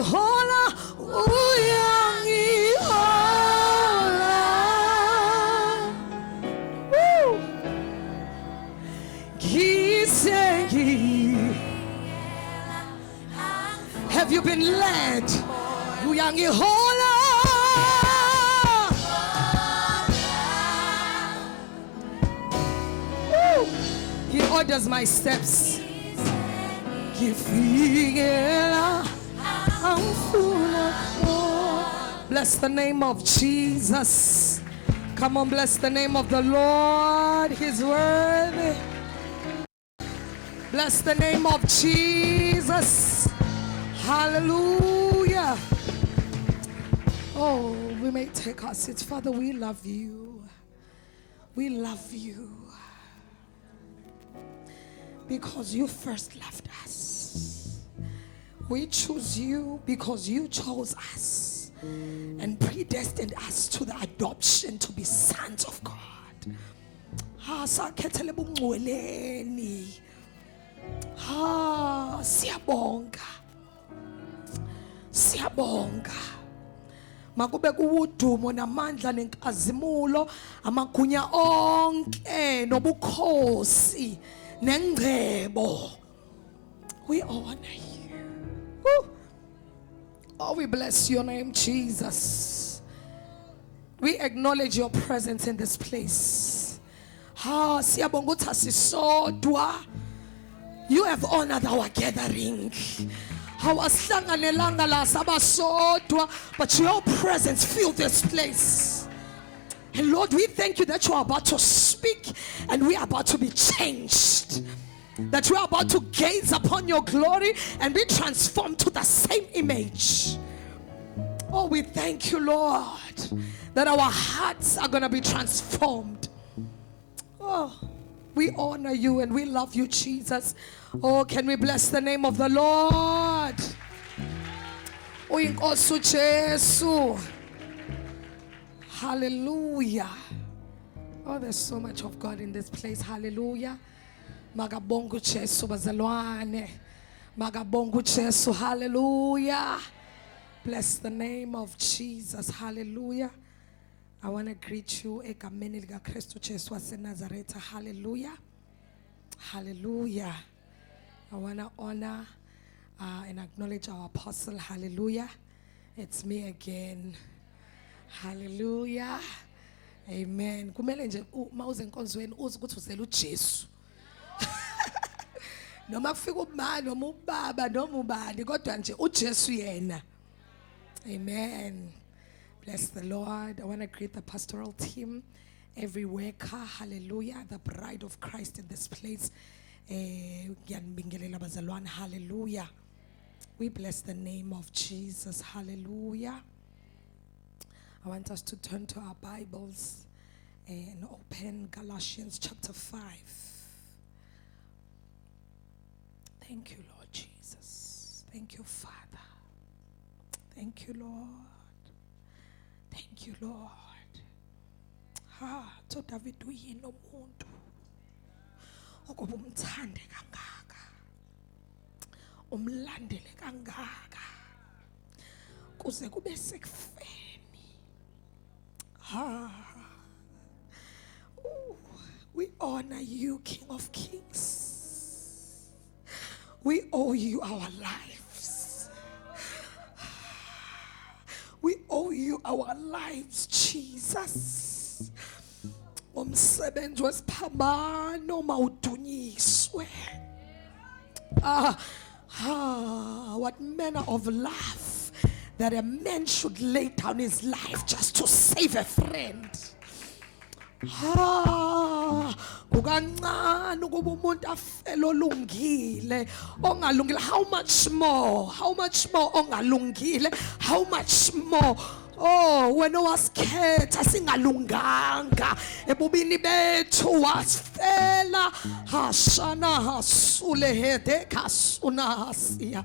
uyangihola, uyangihola. Have you been led? Uyangihola. He orders my steps. Bless the name of Jesus. Come on, bless the name of the Lord. He's worthy. Bless the name of Jesus. Hallelujah. Oh, we may take our seats. Father, we love you. We love you. Because you first loved us. We choose you because you chose us and predestined us to the adoption to be sons of God. Siyabonga. Siyabonga. Makube kuwudumo namandla nenkazimulo amagunya onke nobukhosi nengcebo. We honor you. Woo. Oh, we bless your name, Jesus. We acknowledge your presence in this place. Siyabonga ukuthi asisodwa. You have honored our gathering. But your presence filled this place. And Lord, we thank you that you are about to speak and we are about to be changed. That we are about to gaze upon your glory and be transformed to the same image. Oh, we thank you, Lord, that our hearts are going to be transformed. Oh, we honor you and we love you, Jesus. Oh, can we bless the name of the Lord? Oh, Inkosi Jesu. Hallelujah. Oh, there's so much of God in this place. Hallelujah. Magabongo Jesu bazalwane. Magabongo Jesu. Hallelujah. Bless the name of Jesus. Hallelujah. I want to greet you. Egameni lika Kristu Jesu waseNazareth. Hallelujah. Hallelujah. I want to honor and acknowledge our apostle. Hallelujah. It's me again. Hallelujah. Amen. Kumele nje mawuze enkonzweni uze ukuthi uzela uJesu. Noma kufika ubani noma ubaba noma ubani kodwa nje uJesu yena. Amen. Bless the Lord. I want to greet the pastoral team, every worker. Hallelujah. The bride of Christ in this place. Hallelujah. We bless the name of Jesus. Hallelujah. I want us to turn to our Bibles and open Galatians chapter 5. Thank you, Lord Jesus. Thank you, Father. Thank you, Lord. Thank you, Lord. To David uyini umuntu ukuba umthande kangaka, umlandele kangaka kuze kube sekufeni. We honor you, King of Kings. We owe you our lives. We owe you our lives, Jesus. Umsebenzi wesiphamano mawudunyiswe. What manner of love that a man should lay down his life just to save a friend. Kukancane ukuba umuntu afele olungile ongalungile. How much more ongalungile, how much more. Oh, wena wasikhetha singalunganga ebubini bethu wasifela hashana hasule hede kasuna hasia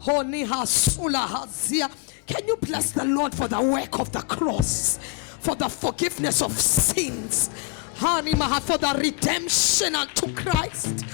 honi hasula hasia. Can you bless the Lord for the work of the cross, for the forgiveness of sins, for the redemption unto Christ?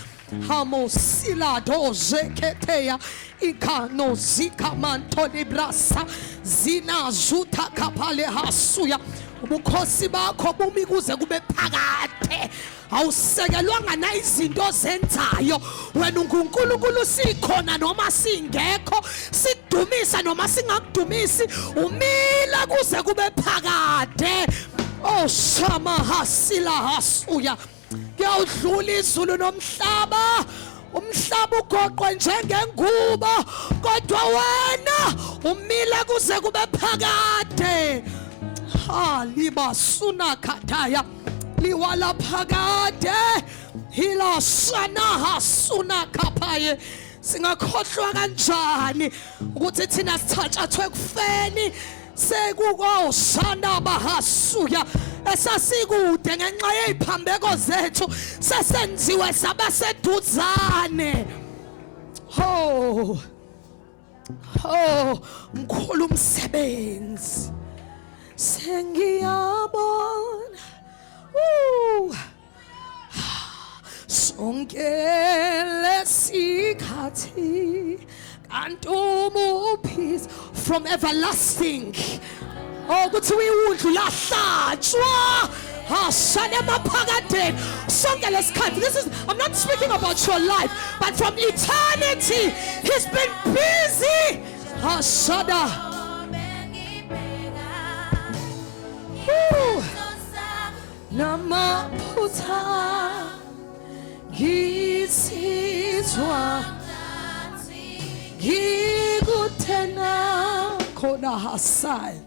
Hamosila doze keteya ikano zika mantoli brasa zina zuta kapale hasuya. Ubukhosi bakho bumi kuze kube phakade. Awusekelwanga na izinto zenzayo. Wena uNkulunkulu sikhona noma singekho, sidumisa noma singakudumisi, umila kuze kube phakade. Oh shama hasila hasuya. Kuyawudlula izulu nomhlaba. Umhlaba ugoqwe njengengubo, kodwa wena umila kuze kube phakade. Liba suna kataya liwala phakade hila sana hasuna kapaye. Singakhohlwa kanjani ukuthi thina sithathathwe ekufeni sekukoshana bahasuya esasikude ngenxa yeziphambeko zethu sesenziwe sabaseduzane. Mkhulu umsebenzi sengiyabona sonke lesikhathi kanti peace from everlasting. Kuthi uyudlu lahlatshwa hashane maphakadeni sonke lesikhathi. I'm not speaking about your life, but from eternity he's been busy. Hashada namaphutha ngisizwa ngikuthena khona hasai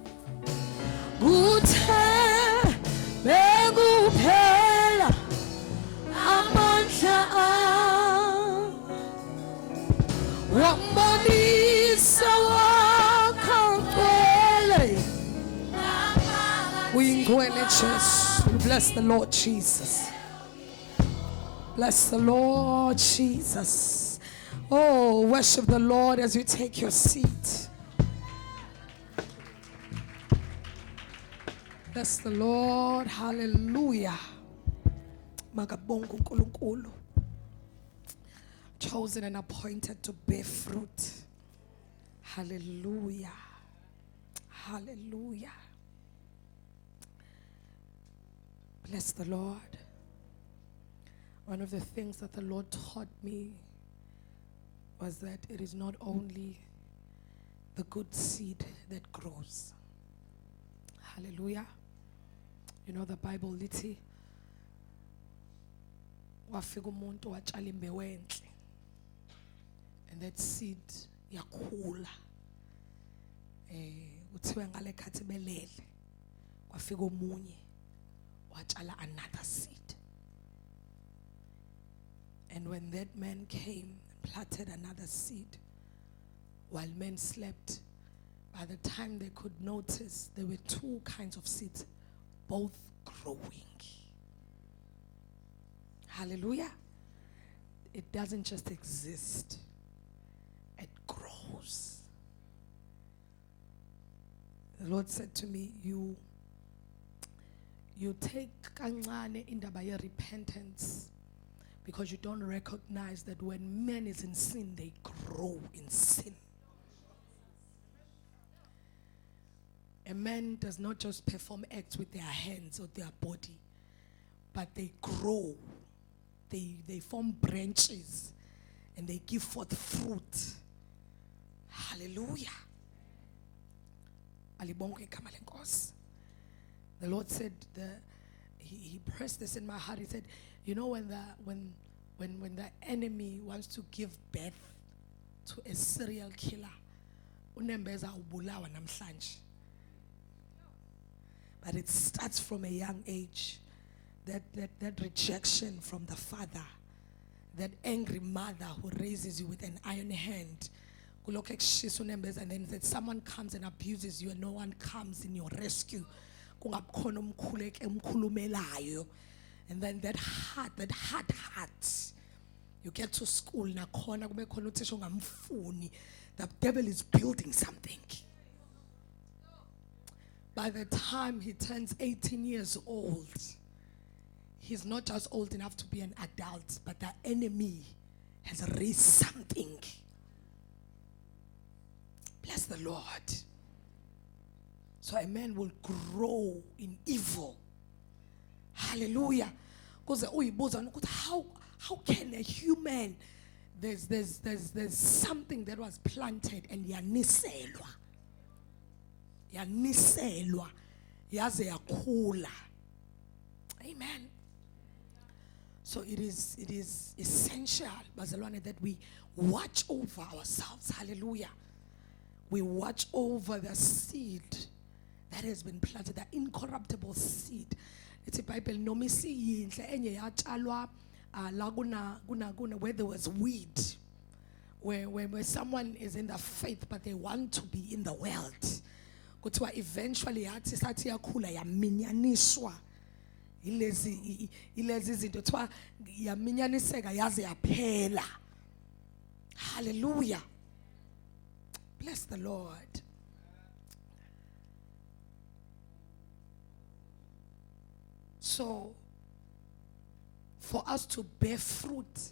kuthe bekuphela amandla wambonisa wakangcwele uyingcwele Jesu. Bless the Lord Jesus. Bless the Lord Jesus. Oh, worship the Lord as you take your seat. Bless the Lord. Hallelujah. Magabongo nkulunkulu. Chosen and appointed to bear fruit. Hallelujah. Hallelujah. Bless the Lord. One of the things that the Lord taught me was that it is not only the good seed that grows. Hallelujah. You know the Bible lithi wafika umuntu watshala imbewu enhle, and that seed yakhula. Uthiwe ngale khathi belele kwafika omunye watshala another seed. And when that man came and planted another seed, while men slept, by the time they could notice, there were two kinds of seeds, both growing. Hallelujah. It doesn't just exist, it grows. The Lord said to me, you take kancane indaba ye repentance because you don't recognize that when man is in sin, they grow in sin. A man does not just perform acts with their hands or their body, but they grow. They form branches and they give forth fruit. Hallelujah. The Lord said, he pressed this in my heart. He said, you know, when the enemy wants to give birth to a serial killer, unembeza ubulawa namhlanje. But it starts from a young age. That rejection from the father, that angry mother who raises you with an iron hand. And then that someone comes and abuses you and no one comes in your rescue. And then that hard heart. You get to school, the devil is building something. By the time he turns 18 years old, he's not just old enough to be an adult, but the enemy has raised something. Bless the Lord. So a man will grow in evil. Hallelujah. Because how can a human, there's something that was planted and yaniselwa yaze yakhula. Amen. So it is essential, bazalwane, that we watch over ourselves. Hallelujah. We watch over the seed that has been planted, the incorruptible seed. It's a Bible nomisi enye yatshalwa la where there was weed, where someone is in the faith but they want to be in the world. Kuthiwa eventually yathi sathi yakhula yaminyaniswa ilezi zinto kuthiwa yaminyaniseka yaze yaphela. Hallelujah. Bless the Lord. So, for us to bear fruit,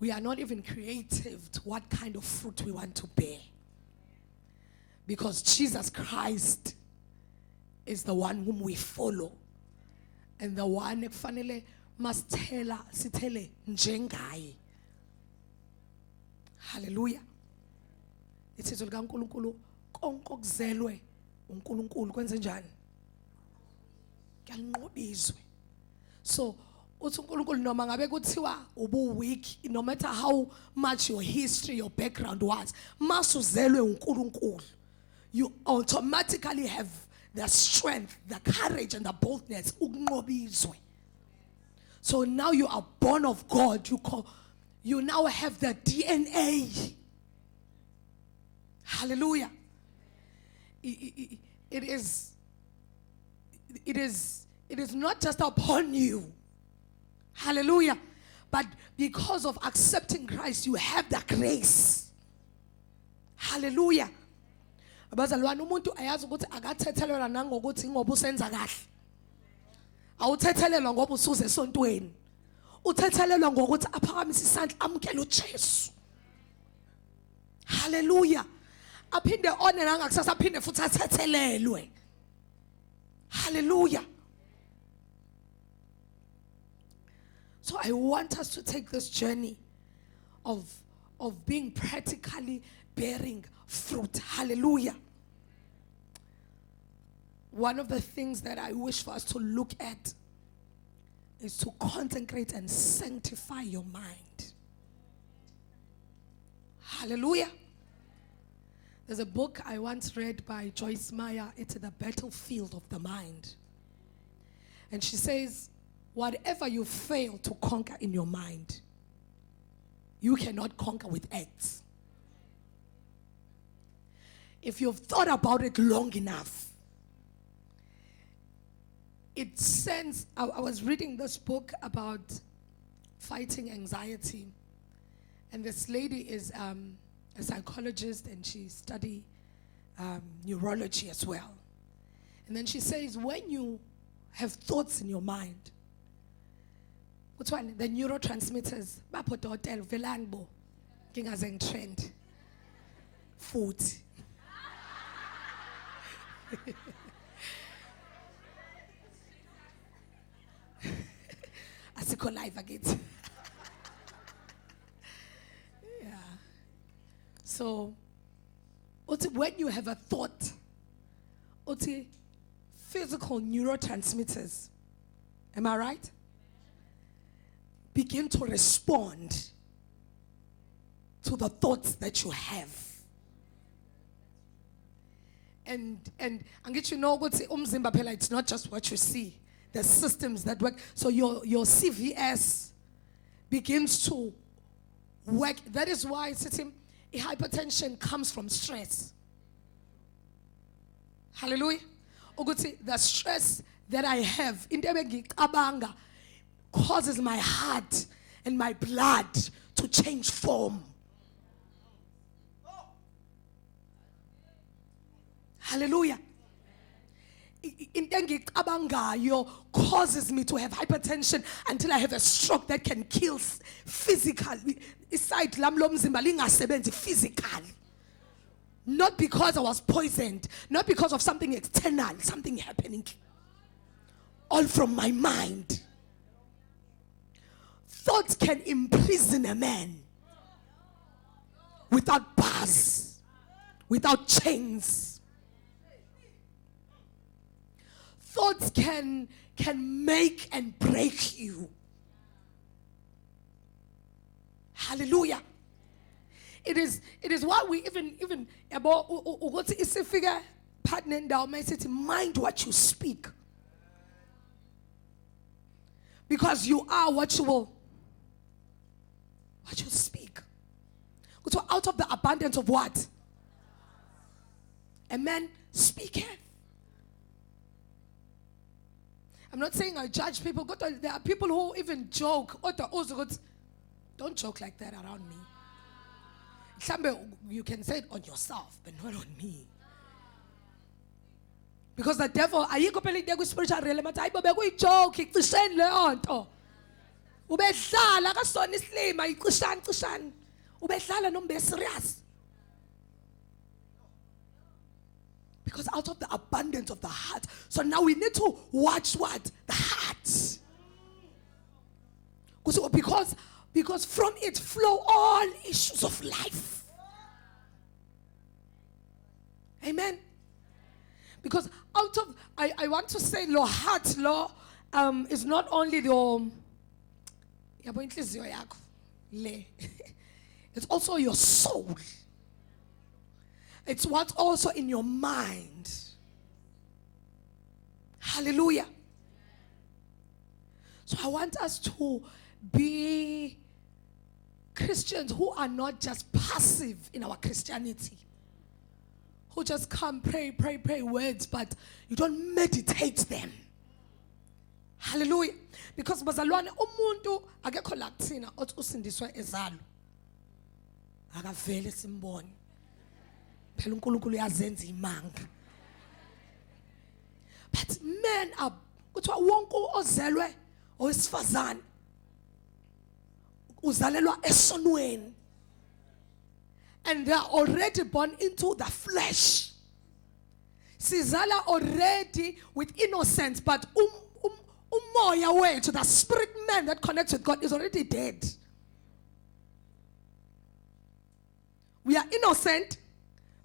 we are not even creative to what kind of fruit we want to bear. Because Jesus Christ is the one whom we follow. And the one ekufanele must tell sithele njengaye. Hallelujah. Ithetho lika uNkulunkulu konke okuzelwe uNkulunkulu kwenze njani? Kuyanqobizwe. So uthi uNkulunkulu noma ngabe kuthiwa ubu weak, no matter how much your history, your background was, masuzelwe uNkulunkulu, you automatically have the strength, the courage and the boldness ukunqobizwe. So now you are born of God, you now have the DNA. Hallelujah. It is not just upon you. Hallelujah. But because of accepting Christ, you have the grace. Hallelujah. Abazalwane umuntu ayazi ukuthi akathethelelwa nangokuthi ngoba usenza kahle. Awuthethelelwa ngoba usuze esontweni. Uthethelelwa ngokuthi aphakamise isandla amukele uJesu. Hallelujah. Aphinde one nangakusasa aphinde futhi athethelelwe. Hallelujah. So I want us to take this journey of being practically bearing fruit. Hallelujah. One of the things that I wish for us to look at is to consecrate and sanctify your mind. Hallelujah. There's a book I once read by Joyce Meyer. It's The Battlefield of the Mind. And she says, whatever you fail to conquer in your mind, you cannot conquer with acts. If you've thought about it long enough, it sends. I was reading this book about fighting anxiety, and this lady is a psychologist and she studied neurology as well. And then she says, when you have thoughts in your mind, which one? The neurotransmitters, bapodotel, velanbo, kingazeng trend, food. Asiko live again. Yeah. So, when you have a thought, physical neurotransmitters, am I right? Begin to respond to the thoughts that you have. And get you know it's not just what you see. The systems that work. So your CVS begins to work. That is why hypertension comes from stress. Hallelujah. The stress that I have causes my heart and my blood to change form. Hallelujah. into engicabangayo causes me to have hypertension until I have a stroke that can kill physically. Iside lami lomzimba lingasebenzi physically. Not because I was poisoned, not because of something external, something happening. All from my mind. Thoughts can imprison a man without bars, without chains. Thoughts can make and break you. Hallelujah. It is what we even about what is a figure partner down my city. Mind what you speak. Because you are what you speak. So out of the abundance of what? A man speaketh. I'm not saying I judge people. There are people who even joke. Don't joke like that around me. You can say it on yourself, but not on me. Because the devil, ayikho phela into kwi-spiritual realm athi hayibo bekuyijoke icisheni leyo nto. Ubedlala kasona isilima icishani. Ubedlala noma be-serious. Because out of the abundance of the heart. So now we need to watch what? The heart. Because from it flow all issues of life. Amen. Because out of, I want to say, your heart, law, is not only your, it's also your soul. It's what's also in your mind. Hallelujah. So I want us to be Christians who are not just passive in our Christianity. Who just come, pray words, but you don't meditate them. Hallelujah. Because bazalwane umuntu akekho la kuthina othi usindiswe ezalo. Akavele simbone. Phela uNkulunkulu uyazenza imanga. But men are kuthiwa wonke ozelwe owesifazane uzalelwa esonweni. And they are already born into the flesh. Sizala already with innocence, but umoya wethu, the spirit man that connects with God is already dead. We are innocent,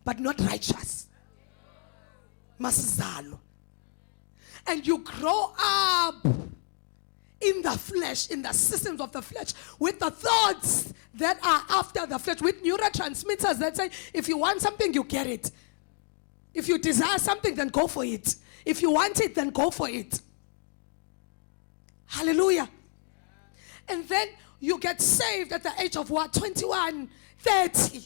but not righteous. Masizalo. And you grow up in the flesh, in the systems of the flesh, with the thoughts that are after the flesh, with neurotransmitters that say, if you want something, you get it. If you desire something, then go for it. If you want it, then go for it. Hallelujah. And then you get saved at the age of what? 21, 30.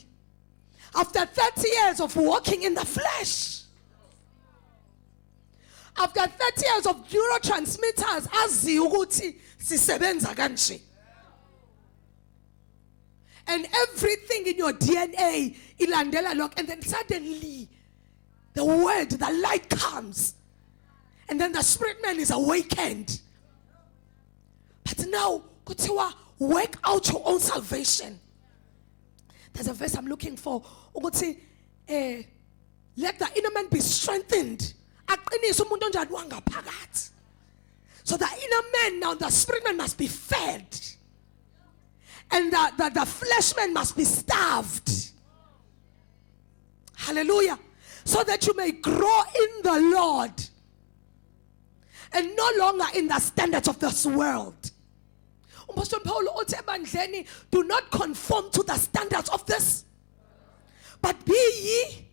After 30 years of walking in the flesh. After 30 years of neurotransmitters, azi ukuthi sisebenza kanje. And everything in your DNA ilandela lokho, and then suddenly the word, the light comes, and then the spirit man is awakened. But now, kuthiwa work out your own salvation. There's a verse I'm looking for. Ukuthi let the inner man be strengthened. So the inner man, now the spirit man must be fed. And the flesh man must be starved. Hallelujah. So that you may grow in the Lord. And no longer in the standards of this world. Do not conform to the standards of this, but be ye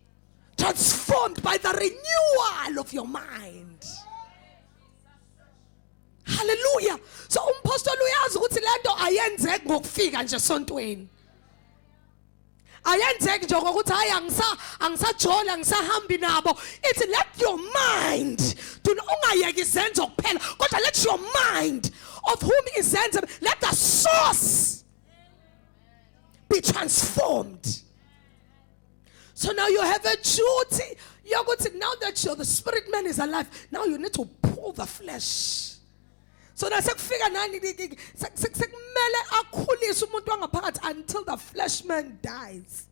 transformed by the renewal of your mind. Hallelujah. So umpostoli uyazi ukuthi lento ayenzeki ngokufika nje esontweni. Ayenzeki nje ngokuthi hayi angisajola angisahambi nabo. It's let your mind do ungayeki izenzo kuphela kodwa let your mind of whom izenzo, let the source be transformed. So now you have a duty. Now that the spirit man is alive, now you need to pull the flesh. So that's until the flesh man dies.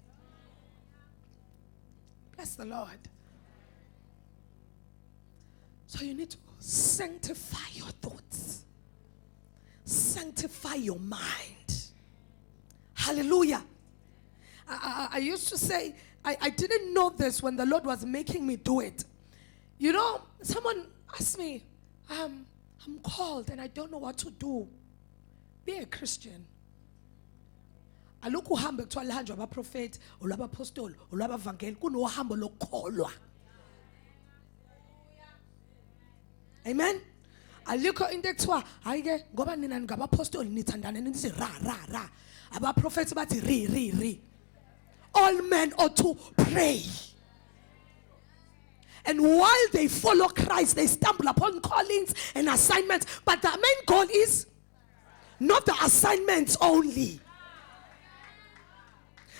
Bless the Lord. So you need to sanctify your thoughts. Sanctify your mind. Hallelujah. I used to say, I didn't know this when the Lord was making me do it. You know, someone asked me, I'm called and I don't know what to do. Be a Christian. Alokhu uhambe kuthiwa lihanjwa abaprofeti, olwabapostoli, olwabavangeli, kunohambo lokukholwa. Amen. Alikho into ekuthiwa hayi ke ngoba nina ngabapostoli nithandana nithi ra. Abaprofeti bathi ri. All men ought to pray. And while they follow Christ, they stumble upon callings and assignments. But the main goal is not the assignments only.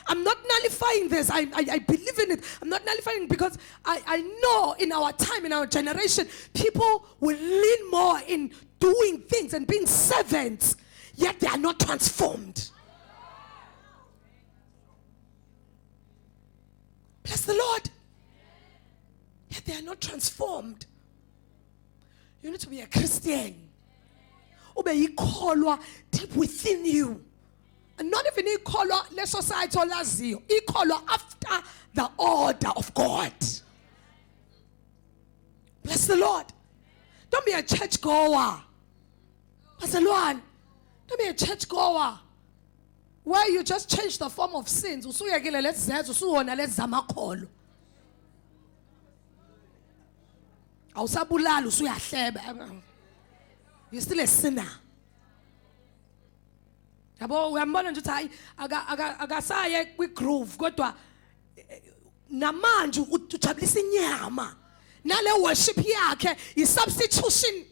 I'm not nullifying this. I believe in it. I'm not nullifying it because I know in our time, in our generation, people will lean more in doing things and being servants, yet they are not transformed. Bless the Lord. Yet they are not transformed. You need to be a Christian. Ube deep within you. And not even ikholwa le society olaziyo. Ikholwa after the order of God. Bless the Lord. Don't be a church goer. Bless the Lord. Don't be a church goer where you just change the form of sins. Usuyekile lesizenzo, usuwona lezamakholo. Awusabulala usuyahleba. You're still a sinner. Yabo uyambona nje uthi akasaye kwi-groove kodwa namanje ujabulisa inyama. Nale worship yakhe is substitution.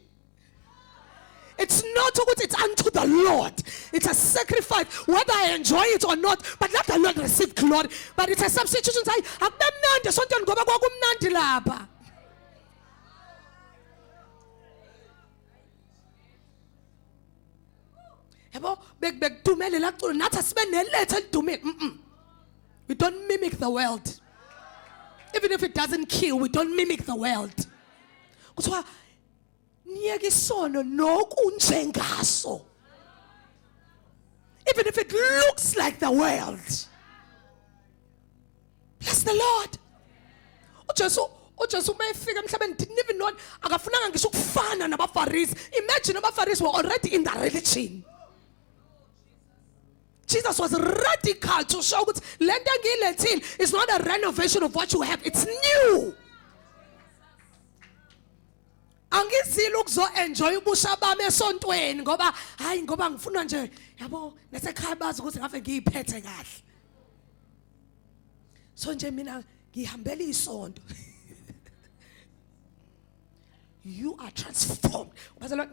It's not ukuthi it's unto the Lord. It's a sacrifice, whether I enjoy it or not. But let the Lord receive glory. But it's a substitution. Akube mnandi sontweni ngoba kwakumnandi lapha. We don't mimic the world. Even if it doesn't kill, we don't mimic the world. Even if it looks like the world. Bless the Lord. Ujesu mayefika emhlabeni didn't even know akafunanga ngisho ukufana nabaFarisi. Imagine abaFarisi were already in the religion. Jesus was radical to show that lento engiyilethile is not a renovation of what you have, it's new. Angizile ukuzo enjoy ubusha bami esontweni ngoba hayi ngoba ngifuna nje yabo nasekhaya bazi ukuthi ngave ngiyiphethe kahle. So nje mina ngihambela isonto. You are transformed.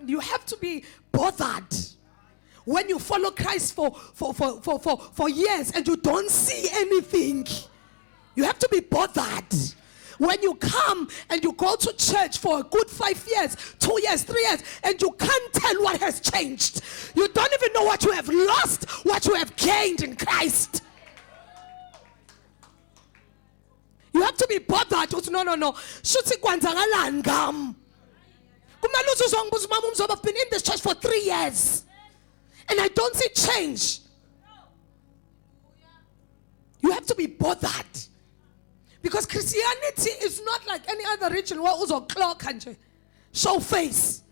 You have to be bothered when you follow Christ for years and you don't see anything. You have to be bothered. When you come and you go to church for a good 5 years, 2 years, 3 years, and you can't tell what has changed. You don't even know what you have lost, what you have gained in Christ. You have to be bothered. No. Shuthi kwenzakalani ngami? Kumele uzongibuza mama umzoba, I've been in this church for 3 years and I don't see change. You have to be bothered. Because Christianity is not like any other religion where uzo clock and show face.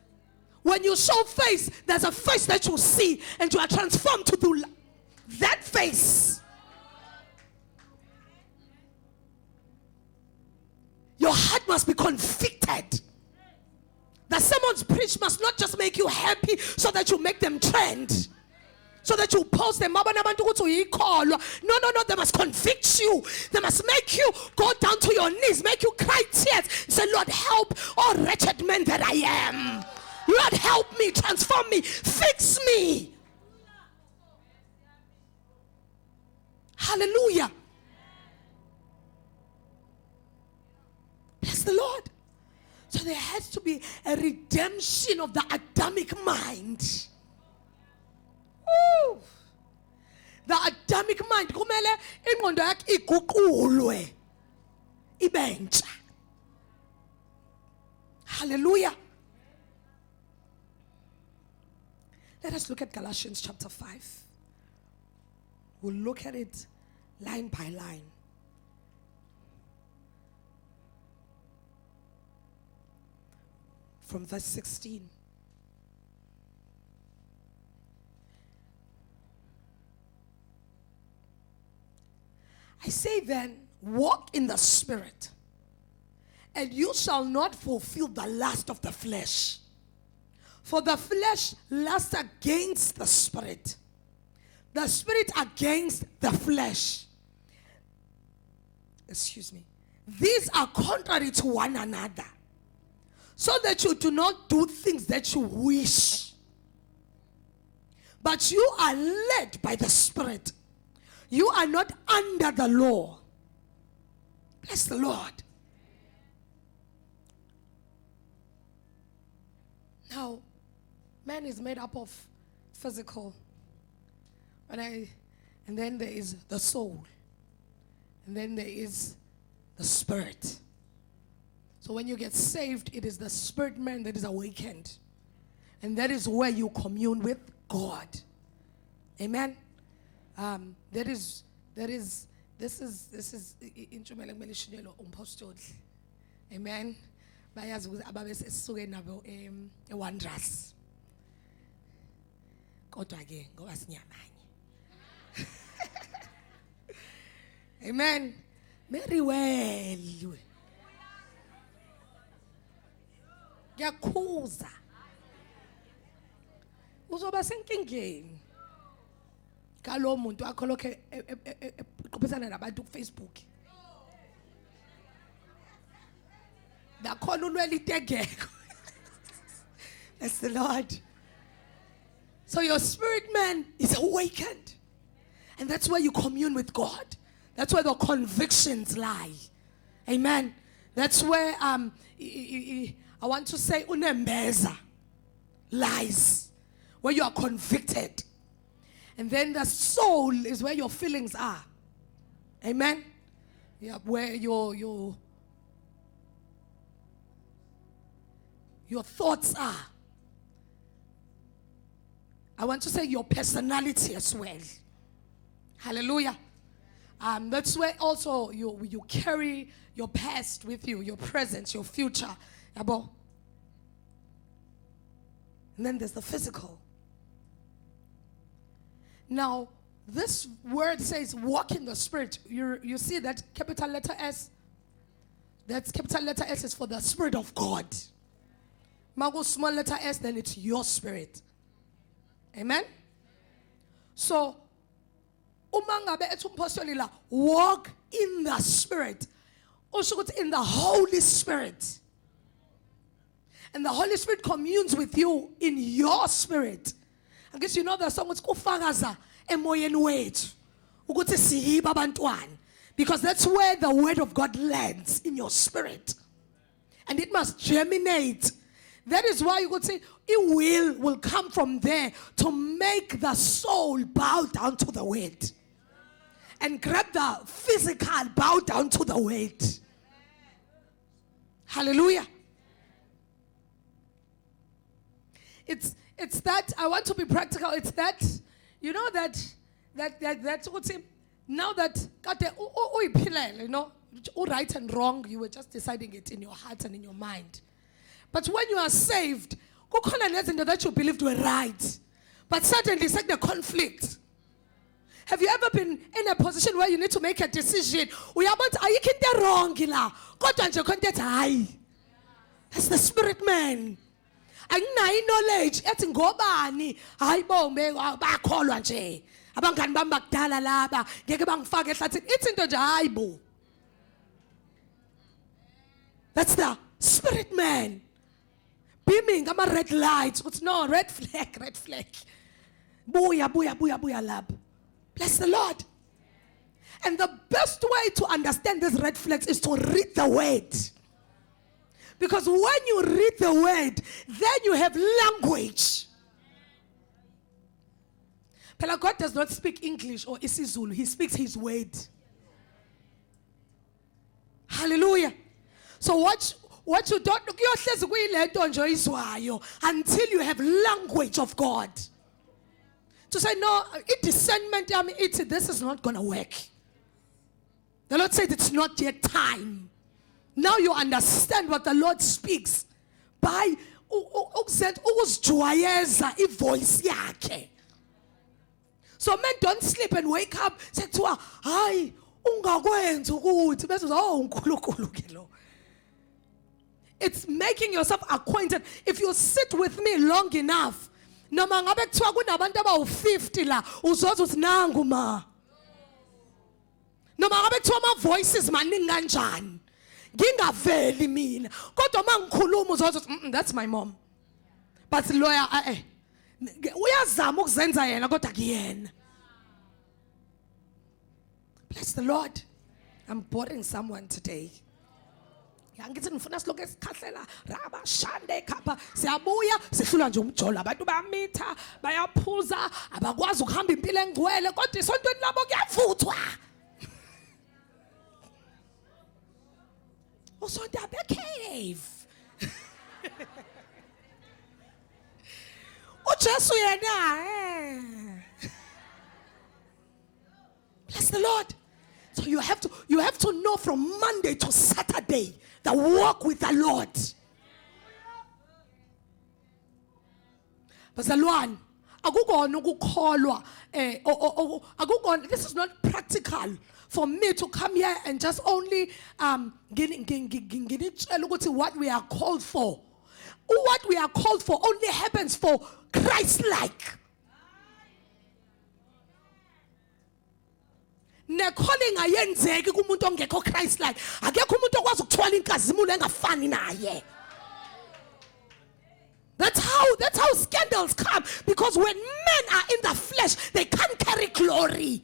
When you show face, there's a face that you see and you are transformed to do that face. Your heart must be convicted. The sermons preached must not just make you happy so that you make them trend. So that you post them. No, they must convict you. They must make you go down to your knees, make you cry tears. Say, Lord, help, oh wretched man that I am. Lord, help me, transform me, fix me. Hallelujah. Bless the Lord. So there has to be a redemption of the Adamic mind. Woo. The Adamic mind. Kumele ingqondo yakhe iguqulwe ibentsha. Hallelujah. Let us look at Galatians chapter 5. We'll look at it line by line. From verse 16. I say then, walk in the Spirit, and you shall not fulfill the lust of the flesh. For the flesh lusts against the Spirit, the Spirit against the flesh. Excuse me. These are contrary to one another, so that you do not do things that you wish. But you are led by the Spirit. You are not under the law. Bless the Lord. Now, man is made up of physical, and then there is the soul, and then there is the spirit. So when you get saved, it is the spirit man that is awakened, and that is where you commune with God. Amen. This is intshumayelo kumele ishunyelwe umpostoli. Amen. Bayazi ukuthi ababe sesisuke nabo eWonders. Kodwa ke ngoba sinyamanye. Amen. Very well. Ngiyakhuza. Uzoba senkingeni. Kalo muntu akho lokho eqhubisana nabantu kuFacebook. Nakhona ulwela itegeko. That's the Lord. So your spirit man is awakened. And that's where you commune with God. That's where the convictions lie. Amen. That's where I want to say unembeza lies. Where you are convicted. And then the soul is where your feelings are. Amen. Yeah, where your thoughts are. I want to say your personality as well. Hallelujah. That's where also you carry your past with you, your present, your future. And then there's the physical. Now, this word says walk in the Spirit. You see that capital letter S? That capital letter S is for the Spirit of God. Mago small letter S, then it's your spirit. Amen? So, umangabe etumpostolila, walk in the Spirit. Also in the Holy Spirit. And the Holy Spirit communes with you in your spirit. I guess you know the song, it's kufakaza emoyeni wethu ukuthi siyiba abantwana, because that's where the word of God lands, in your spirit, and it must germinate. That is why you could say it will come from there to make the soul bow down to the word, and grab the physical, bow down to the word. Hallelujah. It's that, I want to be practical. It's that, you know, that's what's it. Now that, you know, right and wrong, you were just deciding it in your heart and in your mind. But when you are saved, that you believed were right, but suddenly it's like the conflict. Have you ever been in a position where you need to make a decision? Are wrong? That's the spirit man. Anginayo knowledge ethi ngobani hayibombe bakholwa nje abangani bami bakudala laba ngeke bangifake ehlathini ithi into nje hayibo. That's the spirit man beaming ama red lights. It's no red flag. Buya lab. Bless the Lord. And the best way to understand these red flags is to read the word. Because when you read the word, then you have language. But God does not speak English or isiZulu. He speaks his word. Hallelujah. So what you don't until you have language of God. To say, no, discernment, this is not going to work. The Lord said it's not yet time. Now you understand what the Lord speaks by voice yake. So men don't sleep and wake up say to her, "Hi, ungakwenza ukuthi bese oh uNkulunkulu ke lo." It's making yourself acquainted. If you sit with me long enough, noma ngabe kuthiwa kunabantu abawu-50 la, uzoza uthi nangu ma. Noma ngabe kuthiwa ama voices maningi kanjani, ngingaveli mina. Kodwa mangikhuluma uzoza uthi that's my mom. But lawyer uyazama ukuzenza yena kodwa kuyena. Bless the Lord. I'm boring someone today. Yangithi ngifuna siloke esikhahlela raba shande khapha siyabuya sihlula nje umjolo abantu bayamitha bayaphuza abakwazi ukuhamba impilo engcwele kodwa isontweni labo kuyavuthwa. Usonto abecave. uJesu yena Bless the Lord. So you have to know from Monday to Saturday the walk with the Lord. Bazalwane, akukona ukukholwa this is not practical for me to come here and just only what we are called for. What we are called for only happens for Christ-like. Necalling ayenzeki kumuntu ongekho Christ-like. Akekho umuntu okwazi ukuthwala inkazimulo engafani naye. That's how scandals come, because when men are in the flesh, they can't carry glory.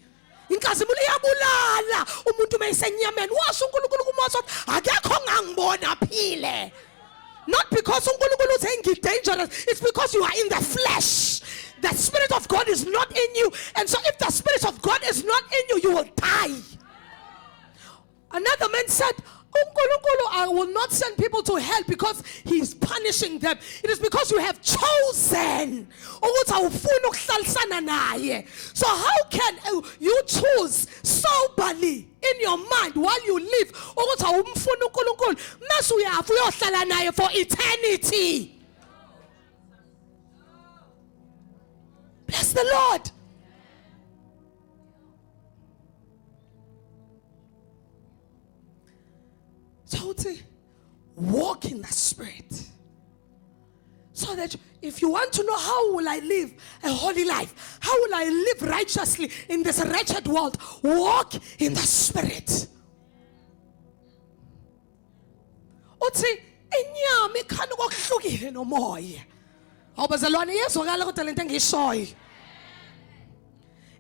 Inkazimulo iyabulala umuntu mayisenyameni washo uNkulunkulu kuMose akekho ngangibona phile. Not because uNkulunkulu saying you're dangerous, it's because you are in the flesh. The Spirit of God is not in you. And so if the Spirit of God is not in you, you will die. Another man said, I will not send people to hell because he's punishing them. It is because you have chosen. So how can you choose soberly in your mind while you live for eternity? Bless the Lord. So to walk in the Spirit. So that if you want to know how will I live a holy life, how will I live righteously in this wretched world, walk in the Spirit. Uthi inyama ikhana kokuhlukile nomoya. Awubazalwane yezwakala kodwa lento engishoyo.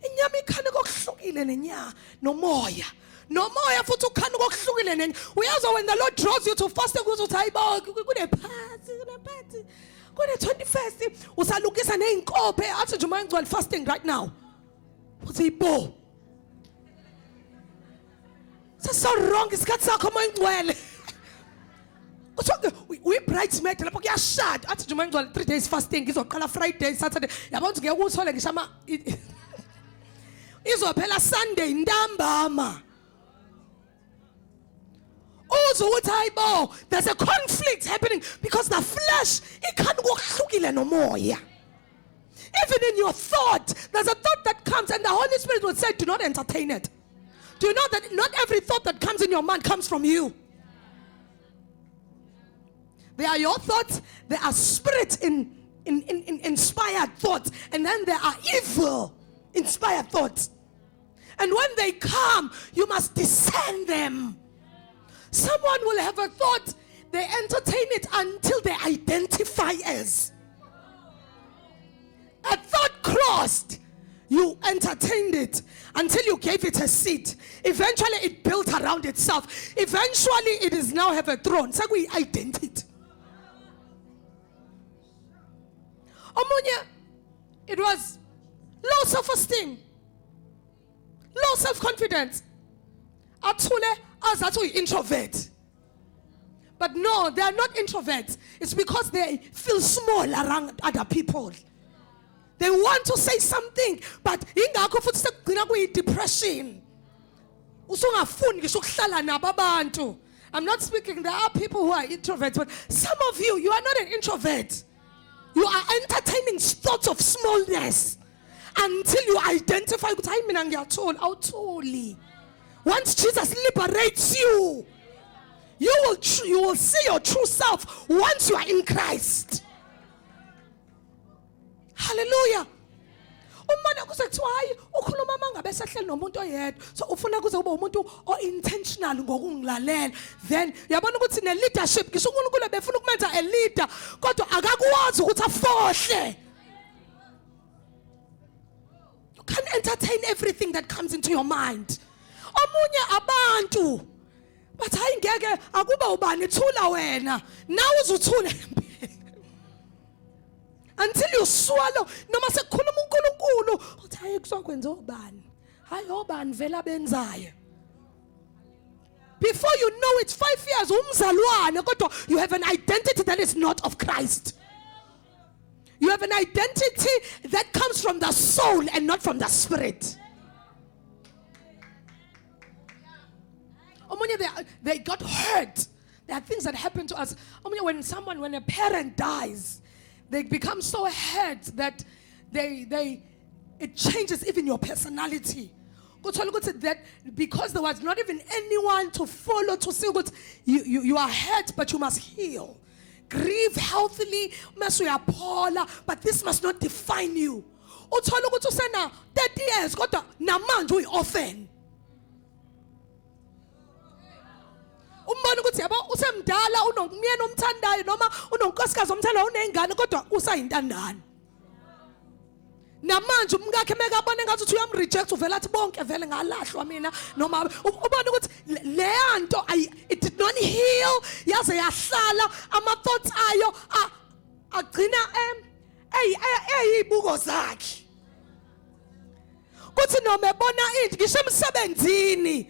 Inyama ikhana kokuhlukile nenya nomoya. Nomoya futhi ukhana kokuhlukile nenya. Uyazi when the Lord draws you to fasting kuthi hayibo kune party. Kune 21st usalukisa neinkope athi nje manje fasting right now. Uthi ibo. It's so wrong isikhathi sakho manje. We bridesmaid lapho kuyashada athi nje manje 3 days fasting ngizoqala Friday Saturday yabona ukuthi ngeke uthole ngisho ama izophela Sunday ntambama. There's a conflict happening because the flesh can't kokuhlukile nomoya. Even in your thought, there's a thought that comes and the Holy Spirit will say, do not entertain it. Do you know that not every thought that comes in your mind comes from you? There are your thoughts, there are spirit inspired thoughts, and then there are evil inspired thoughts. And when they come, you must discern them. Someone will have a thought, they entertain it until they identify as. A thought crossed, You entertained it until you gave it a seat. Eventually it built around itself. Eventually it is now have a throne. So we identity. Omunye, it was low self-esteem, low self-confidence. Athule azathi introvert. But no, they are not introverts. It's because they feel small around other people. They want to say something, but ingakho futhi sekugcina kuyi depression. Usungafuni ngisho ukuhlala nabo abantu. I'm not speaking, there are people who are introverts, but some of you are not an introvert. You are entertaining thoughts of smallness until you identify ukuthi hayi mina ngiyathola awutholi. Once Jesus liberates you, you will see your true self once you are in Christ. Hallelujah. Umane kuze kuthiwa hayi ukhuluma mangabe sehleli nomuntu oyedwa, so ufuna kuze ube umuntu o-intentional ngokungilalela. Then yabona ukuthi ne-leadership ngisho uNkulunkulu befuna ukumenza a leader kodwa akakwazi ukuthi afohle. You can't entertain everything that comes into your mind. Omunye abantu but hayi ngeke akuba ubani thula wena nawe uzuthula until you swallow. Noma sekukhuluma uNkulunkulu uthi hayi kuzokwenza obani, hayi obani vela benzayo. Before you know it, 5 years umzalwane kodwa you have an identity that is not of Christ. You have an identity that comes from the soul and not from the spirit. They got hurt. There are things that happen to us. When a parent dies, they become so hurt that it changes even your personality. That because there was not even anyone to follow to say what you are hurt, but you must heal. Grieve healthily, but this must not define you. 30 years, namanje uyi-orphan. Umbona ukuthi yabo usemdala unomyeni omthandayo noma unonkosikazi omthandayo unengane kodwa usayintandane. Namanje umkakhe mekabone ngathi uthi uyamreject uvela athi bonke vele ngalahlwa mina noma ubona ukuthi le nto it did not heal yaze yahlala ama thoughts ayo agcina eyibuko zakhe. Kuthi noma ebona into ngisho emsebenzini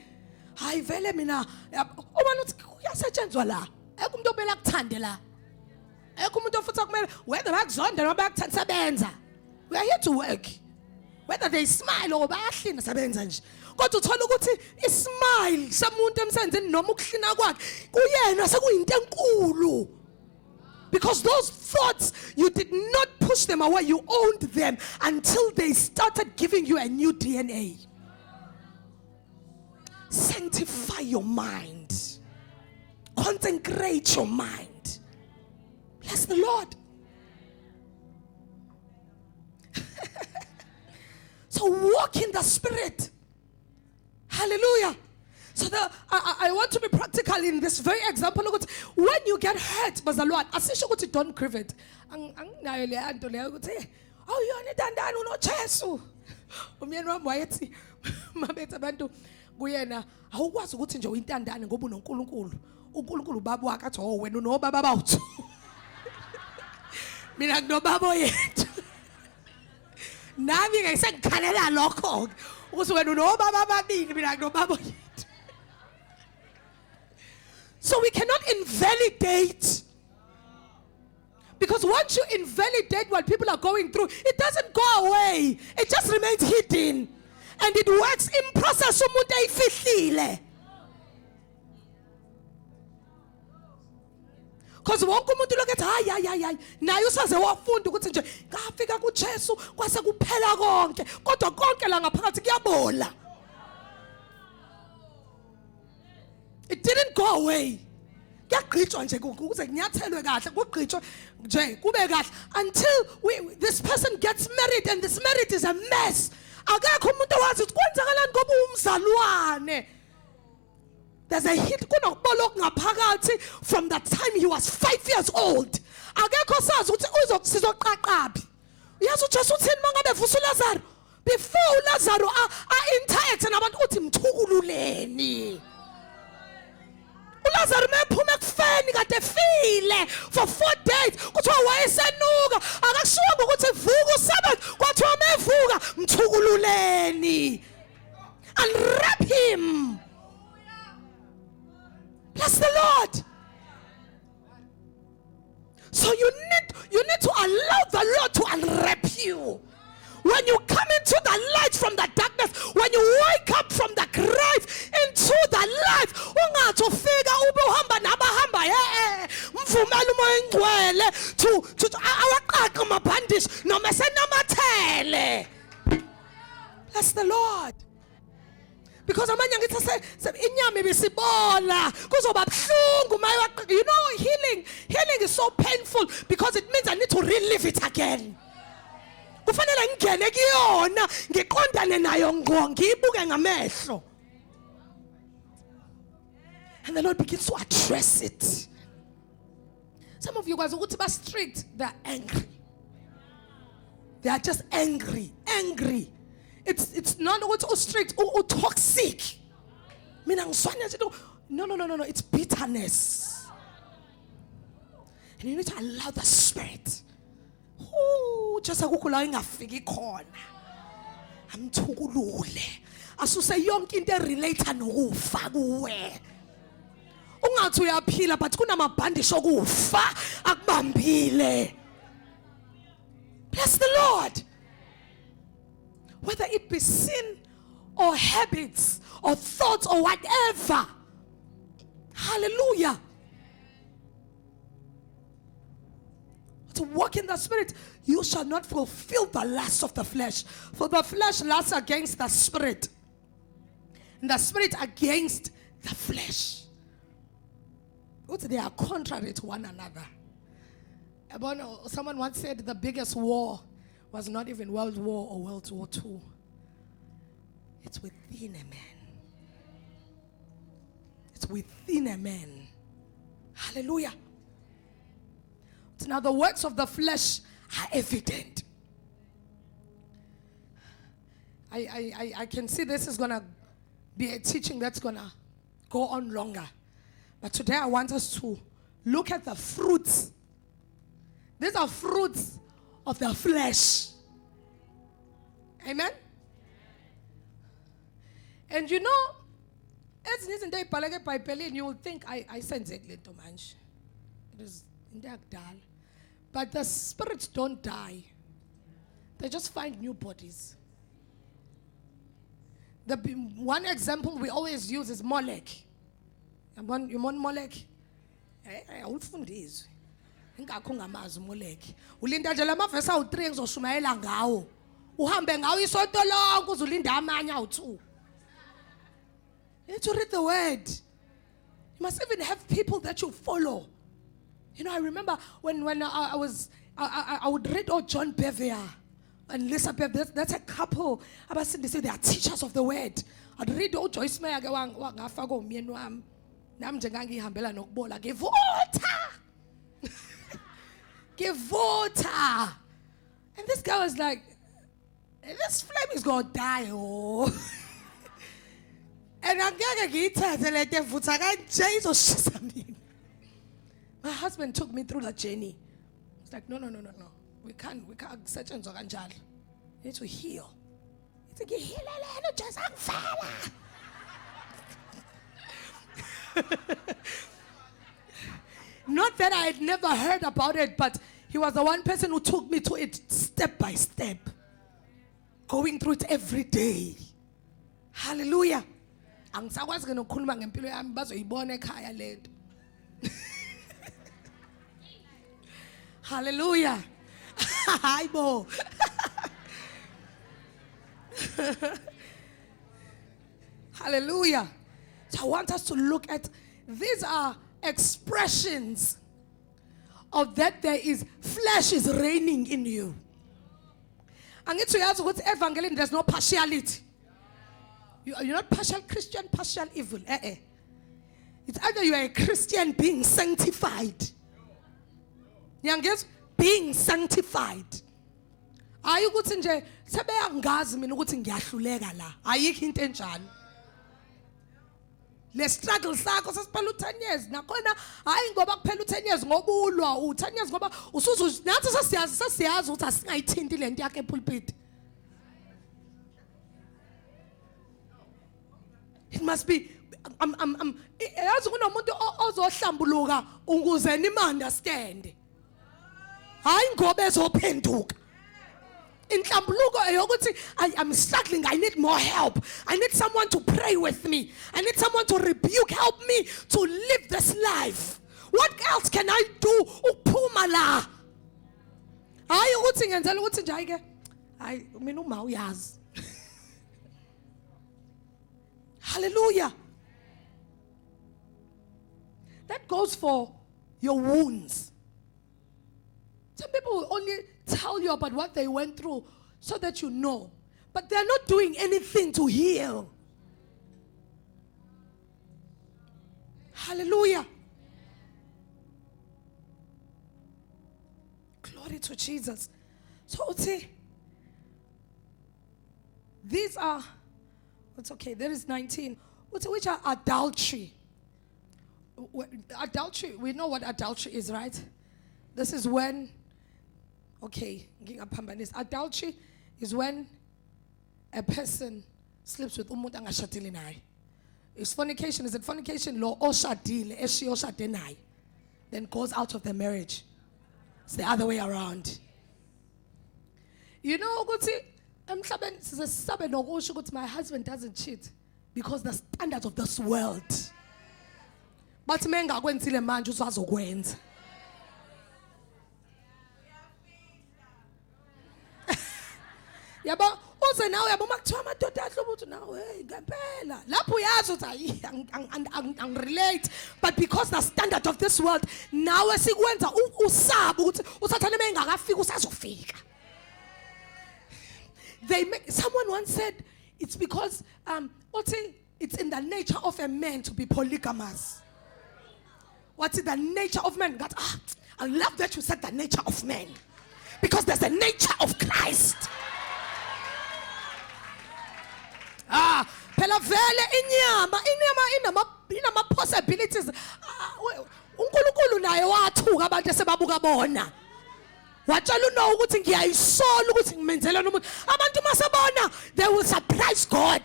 hayi vele mina ubona ukuthi kuyasetshenzwa la ekho umuntu obela kuthande la ekho umuntu ofutha kumele whether bakuzonda noma bakuthandabenza. We are here to work, whether they smile or bayahlina sabenza nje kodwa uthola ukuthi ismile samuntu emsenzeni noma ukuhlina kwakhe kuyena sekuyinto enkulu. Because those thoughts, you did not push them away, you owned them until they started giving you a new DNA. Sanctify your mind. Consecrate your mind. Bless the Lord. So walk in the Spirit. Hallelujah. So I want to be practical in this very example. Look, when you get hurt, bazalwane, asisho ukuthi don't grieve it. Anginayo le anto leyo ukuthi awuyona intandane unoJesu. Umyeni wami wayethi mabethi abantu kuyena awukwazi ukuthi nje uyintandane ngoba unoNkulunkulu. uNkulunkulu ubaba wakhe athi oh wena unobaba bawuthu. Mina kunobaba oyedwa. Nami ngisengikhalela lokho ukuthi wena unobaba ababili mina kunobaba oyedwa. So we cannot invalidate. Because once you invalidate what people are going through, it doesn't go away. It just remains hidden. And it works in process. Because wonke umuntu look at hayi naye usaze wafunda ukuthi nje ngafika kuJesu kwase kuphela konke kodwa konke la ngaphakathi kuyabola. It didn't go away. Kuyagqitshwa nje ukuze kunyathelwe kahle kugqitshwe nje kube kahle until this person gets married and this marriage is a mess. Akekho umuntu owazi ukuthi kwenzakalani ngoba umzalwane. There's a hit kunokubolo ngaphakathi from the time he was 5 years old. Akekho sazi ukuthi uzoqaqaphi. Uyazi uJesu uthini mangabe vusa uLazaro? before uLazaro interact nabantu uthi mthukululeni. uLazaro mephuma ekufeni kade efile for 4 days kuthiwa wayesenuka akakushiwanga ukuthi vuka usebenze kwathiwa mevuka mthukululeni. Unwrap him. Bless the Lord. So you need to allow the Lord to unwrap you. When you come into the light from the darkness, when you wake up from the grave into the light, ungathi ufika ube uhamba nabahamba mvumela umoya engcwele to awaqaqa amabhandishi noma esenamathele. Bless the Lord. Because amanye ngithi inyama ibisibola kuzoba buhlungu maye. You know, healing is so painful because it means I need to relive it again. Kufanele ngene kuyona ngiqondane nayo ngqo ngibuke ngamehlo. And the Lord begins to address it. Some of you guys ukuthi ba strict, they're angry. They are just angry. It's not what strict or toxic. Mina ngiswana no, it's bitterness. And you need to allow the Spirit. Just akukula ingafiki khona. Amthukulule. Asuse yonke into erelate nokufa kuwe. Ungathi uyaphila but kunamabhandishi okufa akubambile. Bless the Lord. Whether it be sin or habits or thoughts or whatever. Hallelujah. To walk in the Spirit, you shall not fulfill the lusts of the flesh. For the flesh lusts against the Spirit, and the Spirit against the flesh. But they are contrary to one another. Someone once said the biggest war was not even World War or World War II. It's within a man. It's within a man. Hallelujah. So now the works of the flesh are evident. I can see this is going to be a teaching that's going to go on longer. But today I want us to look at the fruits. These are fruits of the flesh. Amen? And you know, as isn't they palage Bible, and you will think I sense it little man. It is in that dull. But the spirits don't die. They just find new bodies. The one example we always use is Molech. You want Molech? Awufundizwe. Ingakho ngamazi Molech. Ulinda nje lamavesi awu3 ngizoshumayela ngawo. Uhambe ngawo isonto lonke uzulinda amanye awu2. You need to read the word. You must even have people that you follow. You know, I remember when I would read John Bevere and Lisa Bevere. That's a couple. They say they are teachers of the word. I'd read Joyce Meyer. Give water. And this guy was like, this flame is going to die. Oh. And I'm going to get Jesus. My husband took me through the journey. It's like, no. We can't search and you need to heal. It's like, heal just Not that I had never heard about it, but he was the one person who took me to it step by step. Going through it every day. Hallelujah. Angisakwazi ke nokukhuluma ngempilo yami bazoyibona ekhaya lento. Hallelujah. Hayibo. Hallelujah. So I want us to look at, these are expressions of that there is flesh is reigning in you. Angithi uyazi ukuthi evangelini there's no partiality. You're not partial Christian, partial evil. It's either you are a Christian being sanctified. Youngest, being sanctified. hayi ukuthi nje sebeyangazi mina ukuthi ngiyahluleka la ayikho into enjalo le struggle sakho sesiphela u10 years nakhona hayi ngoba kuphela u10 years ngoba ulwa u10 years ngoba usuzu nathi sesiyazi ukuthi asingayithinti lento yakhe epulpit. It must be yazi kunomuntu ozohlambuluka ukuze nima understand hayi ngoba ezophenduka. Inhlambuluko eyokuthi I'm struggling, I need more help, I need someone to pray with me, I need someone to rebuke, help me to live this life. What else can I do ukuphuma la? Hayi ukuthi ngenzela ukuthi nje ayike hayi mina uma uyazi. Hallelujah. That goes for your wounds. Some people will only tell you about what they went through so that you know. But they're not doing anything to heal. Hallelujah. Glory to Jesus. So, see, these are, it's okay, there is 19. Which are adultery. Adultery, we know what adultery is, right? This is when, okay, adultery is when a person sleeps with umuntu angashadile naye. Is fornication, is it fornication law oshadile eshi oshade naye then goes out of the marriage? It's the other way around. You know ukuthi emhlabeni sisabe nokusho ukuthi my husband doesn't cheat because the standards of this world. But mengakwenzile manje usazokwenza. Yabo uze nawe yabo makuthiwa amadoda ahlobo uthi nawe hey ngempela lapho uyazi uthi ayi relate, but because the standard of this world nawe sikwenza usaba ukuthi usathane mengakafika usazofika. Someone once said it's because it's in the nature of a man to be polygamous. What's in the nature of man? God, I love that you said the nature of man, because there's a nature of Christ. Phela vele inyama inama possibilities. uNkulunkulu naye wathuka abantu sebabuka bona. Watshela uNoah ukuthi ngiyayisola ukuthi ngimenzele umuntu. Abantu masebona they will surprise God.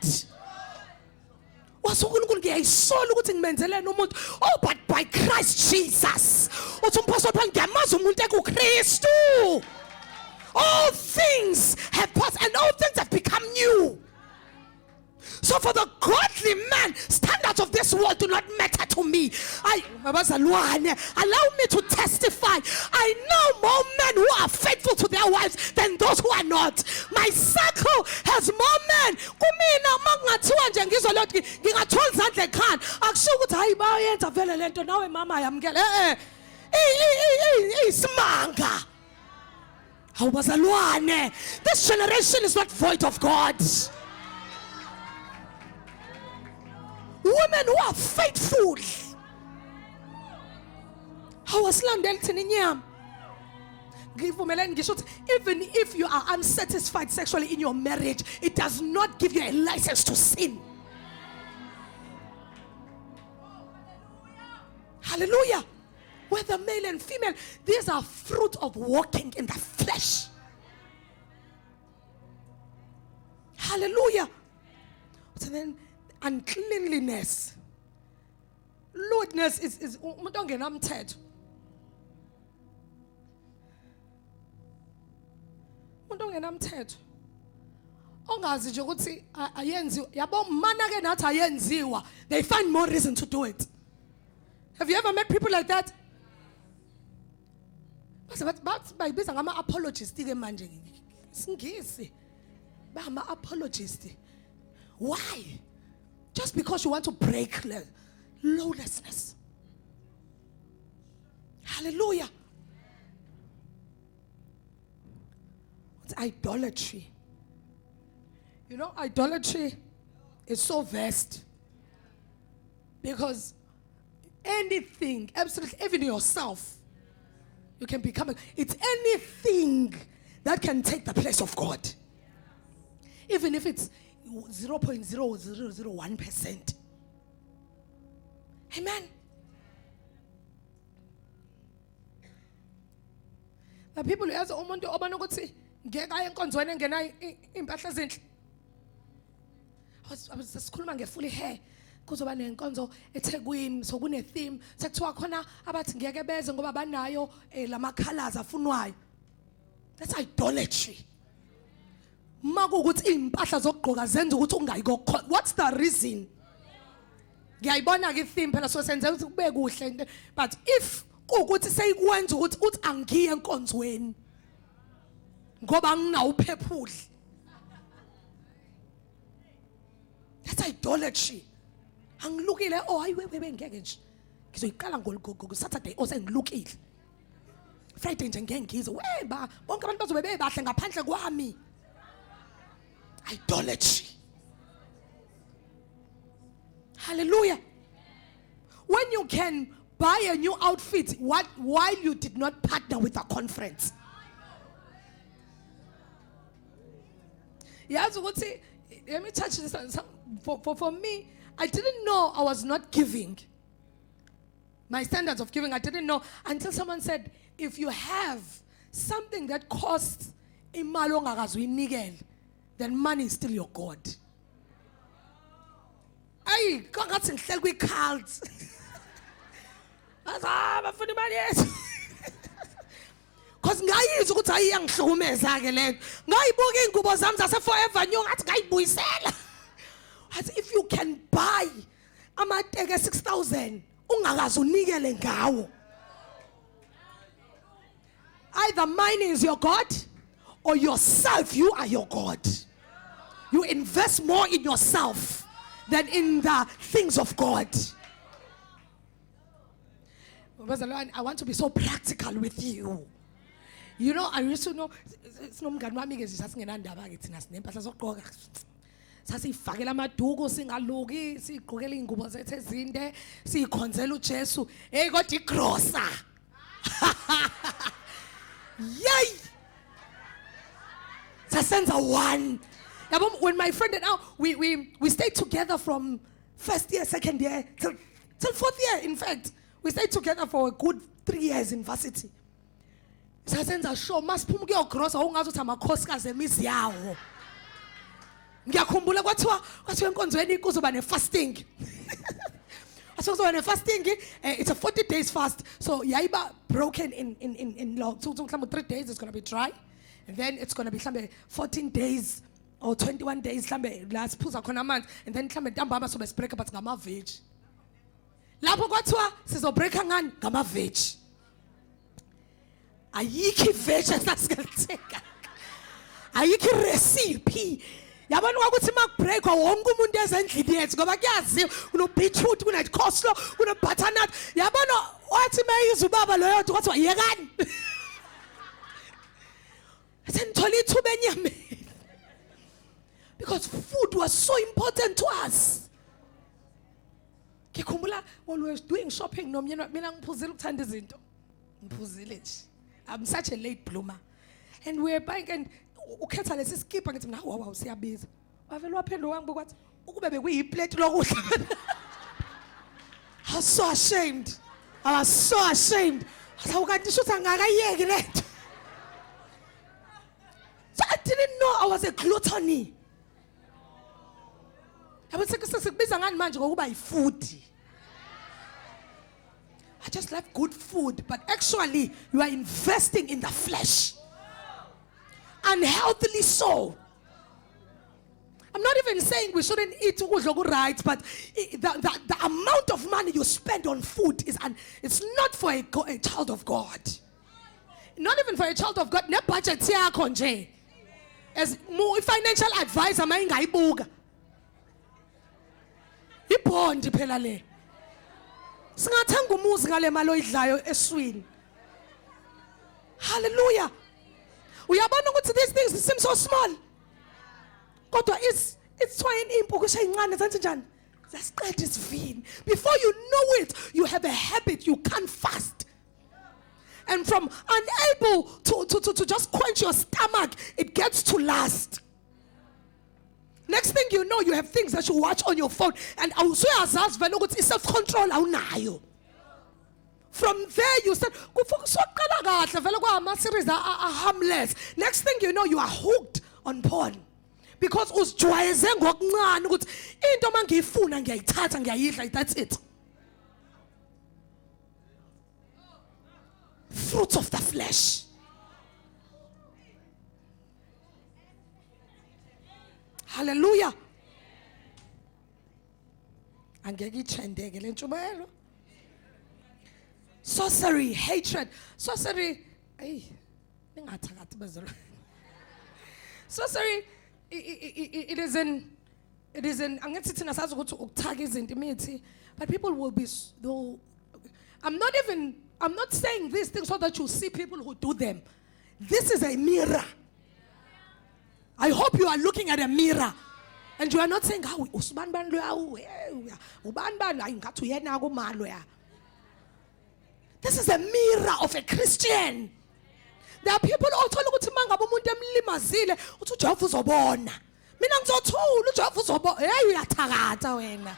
WasuNkulunkulu ngiyayisola ukuthi ngimenzelene umuntu. Oh, but by Christ Jesus. Uthi umpostoli Paul ngiyamazi umuntu ekuKristu. All things have passed and all things have become new. So for the godly man, standards of this world do not matter to me. Allow me to testify. I know more men who are faithful to their wives than those who are not. My circle has more men. Kumina mangathiwa nje ngizwa lothi ngingathola izandla ekhanda. Akusho ukuthi hayi bayenza vele lento nawe mama yamkela. Isimanga. Awubazalwane. This generation is not void of God. Women who are faithful. Even if you are unsatisfied sexually in your marriage, it does not give you a license to sin. Hallelujah. Whether male and female, these are fruit of walking in the flesh. Hallelujah. So then, uncleanliness, lewdness is umuntu ongenamthetho. Umuntu ongenamthetho. Ongazi nje ukuthi ayenziwa. Yabo mana ke nathi ayenziwa. They find more reason to do it. Have you ever met people like that? But bayibiza ngama apologist ke manje. Singisi. Ba ama apologist. Why? Just because you want to break lawlessness. Hallelujah. It's idolatry. You know, idolatry is so vast. Because anything, absolutely, even yourself, you can become it's anything that can take the place of God. Even if it's 0.0001%. Amen. The people yazi umuntu obona ukuthi ngeke aye enkonzweni engena impahla ezinhle. Sikhuluma ngefully hair kuzoba nenkonzo eThekwini so kune theme sekuthiwa khona abathi ngeke beze ngoba banayo lama colors afunwayo. That's idolatry. Makukuthi impahla zokugqoka zenza ukuthi ungayiko. What's the reason? Ngiyayibona ke theme phela so senze ukuthi kube kuhle, but if ukuthi seyikwenza ukuthi uthi angiye enkonzweni ngoba nginawo uphephuli. That's idolatry. Angilukile hayi ngeke nje. Ngizoyiqala ngo Saturday osengilukile. Friday nje ngeke ngize. Weba bonke abantu bazobe bebahle ngaphandle kwami. Idolatry. Hallelujah. When you can buy a new outfit while you did not partner with a conference. Yes, let me touch this. For me, I didn't know I was not giving. My standards of giving, I didn't know until someone said, if you have something that costs imali ongakazuyinigela, then money is still your God. Ay, kangathi ngihleli kwi-cult. Bafuna imali yethu. Because ngayizwa ukuthi ayiyangihlukumeza ke lento. Ngayibuka ingubo zami zase-Forever New ngathi ngayibuyisela. If you can buy amateke 6,000 ungakazi unikele ngawo. Either mine is your God or yourself, you are your God. You invest more in yourself than in the things of God. I want to be so practical with you. You know, I used to know it's no mngani wami ke sasingenandaba ke thina sinempahla zokugqoka. Sasifakela amaduku singaluki, sigqokela ingubo zethu ezinde, sikhonzela uJesu. Hey kodwa igrosa. Yay! Sasenza one. When my friend and I we stayed together from first year, second year till fourth year. In fact, we stayed together for a good 3 years in varsity. Sasenza show masiphuma kuyogrosa ungazuthi amakhosikazi emizi yawo. Ngiyakhumbula kwathiwa enkonzweni kuzoba ne-fasting. Kuzoba ne-fasting, it's a 40 days fast. So yayiba broken in long. So 3 days it's going to be dry. And then it's going to be 14 days or 21 days last phuza khona amanzi, and then ntambama sobe sibreaka but ngama veg. Lapho kwathiwa sizobreaka ngani ngama veg. Ayikho veg esasingalithenga. Ayikho recipe. Yabona ukuthi makubreak wonke umuntu ezendlini yethu ngoba kuyaziwa kuno beetroot kuna coleslaw kuna butternut. Yabona wathi mayizwa ubaba loyo kwathiwa yekani. Senthola ithuba enyameni. Because food was so important to us. Ngikhumbula when we were doing shopping nomyeni mina ngiphuzile ukuthanda izinto. Ngiphuzile nje. I'm such a late bloomer. And we were buying and ukhetha lesi skipper ngithi mina wow siyabiza. Wavela waphendula wangibuka wathi ukube bekuyiplate lokudla. I was so ashamed. I was so ashamed. Awukanti shothi angakayeki lento. So I didn't know I was a gluttony. I just love good food, but actually you are investing in the flesh. Unhealthily so. I'm not even saying we shouldn't eat right, but the amount of money you spend on food it's not for a child of God. Not even for a child of God. Ne budget yakho nje. As financial advisor mayingayibuka. Ibhondi phela le. Singathenga umuzi ngale mali oyidlayo eswini. Hallelujah. Uyabona ukuthi these things seem so small. Kodwa it's twine impu kusha incane senze njani? Zasiqeda isivini. Before you know it, you have a habit you can't fast. And from unable to just quench your stomach, it gets to lust. Next thing you know, you have things that you watch on your phone. And it's self-control. From there you said, series are harmless. Next thing you know, you are hooked on porn. Because that's it. Fruits of the flesh. Hallelujah. Sorcery, hatred. Sorcery. Sorcery, it is in but people will be, I'm not saying these things so that you see people who do them. This is a mirror. I hope you are looking at a mirror and you are not saying, this is a mirror of a Christian. There are people also look at umuntu emlimazile uthi uJehova uzobona. Mina ngizothula uJehova uzobona. Hey uyathakatha wena.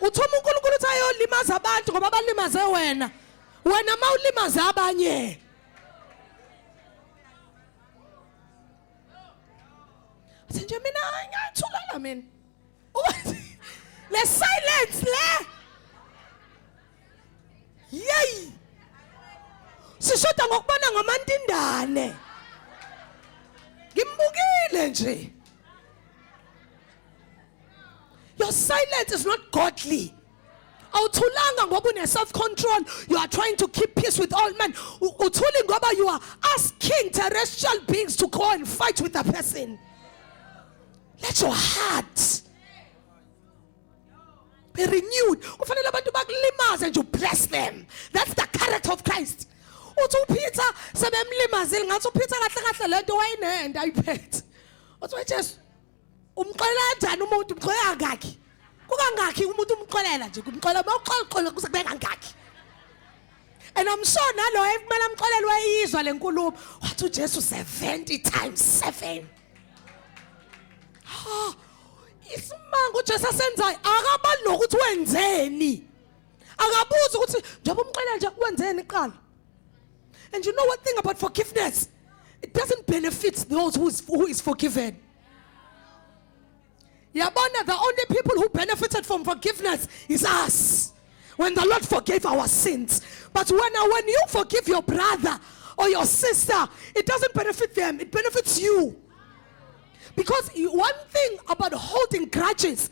Uthoma uNkulunkulu uthi ayolimaza abantu ngoba balimaze wena. Wena mawulimaze abanye. Nje mina ngiyathulala mina. Le silence le. Yey. Sishoda ngokubona ngamantindane. Ngimbukile nje. Your silence is not godly. Awuthulanga ngoba une self-control. You are trying to keep peace with all men. Uthuli ngoba you are asking terrestrial beings to go and fight with a person. Let your heart be renewed. Kufanele abantu bakulimaze and you bless them. That's the character of Christ. Uthi uPeter sebemlimazile ngathi uPeter kahle kahle lento wayinenda ayiphethe. Uthi weJesu umxolela kanjani umuntu umxolela ngakhi? Kukangakhi umuntu umxolela nje kumxolela bawuxoxola kuse kubeka ngakhi? And I'm sure nalo ekumele amxolele wayizwa lenkulumo. Wathi uJesu 70 times 7. Isimanga uJesu asenzayo akabazi nokuthi wenzeni. Akabuza ukuthi njengoba umxolela nje wenzeni qala. And you know one thing about forgiveness? It doesn't benefit those who is forgiven. Yabona, the only people who benefited from forgiveness is us. When the Lord forgave our sins. But when you forgive your brother or your sister, it doesn't benefit them. It benefits you. Because one thing about holding grudges,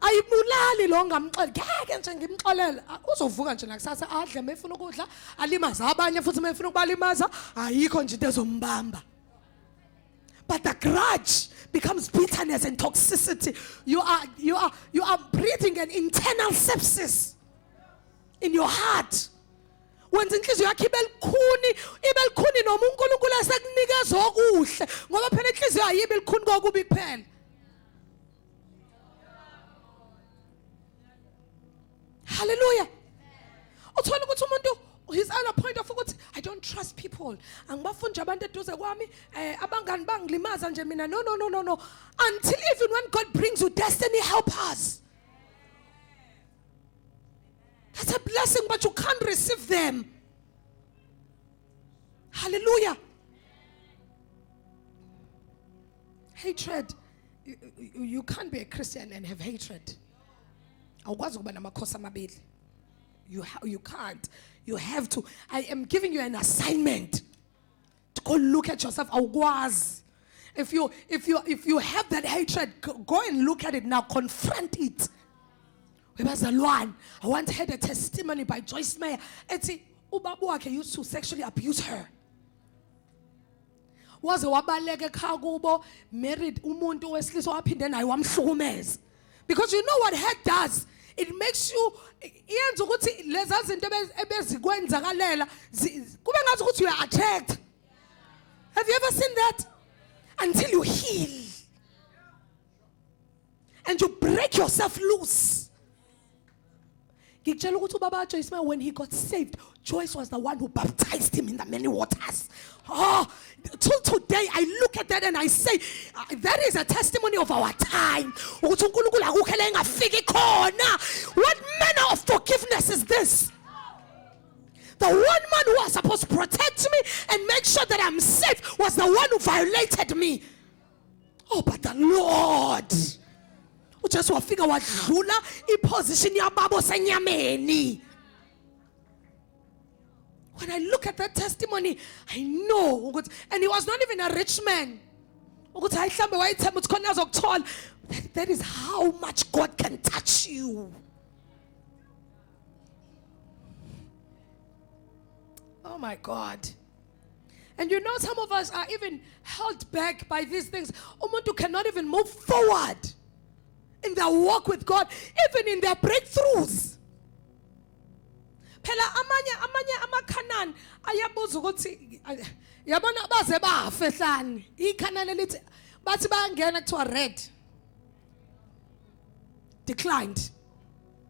ayibulali lo ngamxolela nje ngimxolela uzovuka nje nakusasa adle mefuna ukudla alimaza abanye futhi mefuna ukubalimaza ayikho nje into ezombamba. But the grudge becomes bitterness and toxicity. You are breathing an internal sepsis in your heart. Wenza inhliziyo yakhe ibe likhuni noma uNkulunkulu esekunikeza okuhle ngoba phela inhliziyo ayibe likhuni kokubi kuphela. Hallelujah. Uthola ukuthi umuntu he's at a point of ukuthi I don't trust people. Angibafuni nje abantu eduze kwami abangani bangilimaza nje mina. No. Until even when God brings you destiny helpers. That's a blessing, but you can't receive them. Hallelujah. Hatred. You can't be a Christian and have hatred. You can't. You have to. I am giving you an assignment to go look at yourself. If you have that hatred, go and look at it now. Confront it. I once heard a testimony by Joyce Meyer. Ubabu used to sexually abuse her. Was wabaleke kagubo married umuntu wesilisa waphinde naye wamhlukumeza. Because you know what hate does? It makes you yenza ukuthi leza zinto ebezikwenzakalela kube ngathi ukuthi you are attacked. Have you ever seen that? Until you heal and you break yourself loose. Ngikutshela ukuthi ubaba Joyce Meyer, when he got saved, Joyce was the one who baptized him in the many waters. Oh, till today I look at that and I say, that is a testimony of our time. What manner of forgiveness is this? The one man who was supposed to protect me and make sure that I'm safe was the one who violated me. Oh, but the Lord, just wafika wadlula iposition yababo senyameni. When I look at that testimony, I know, and he was not even a rich man. That is how much God can touch you. Oh my God. And you know, some of us are even held back by these things. Umuntu cannot even move forward in their walk with God, even in their breakthroughs. Phela amanye amakhanani ayabuza ukuthi yabona baze bafe hlani ikhanani lithi bathi bayangena kuthiwa red, declined,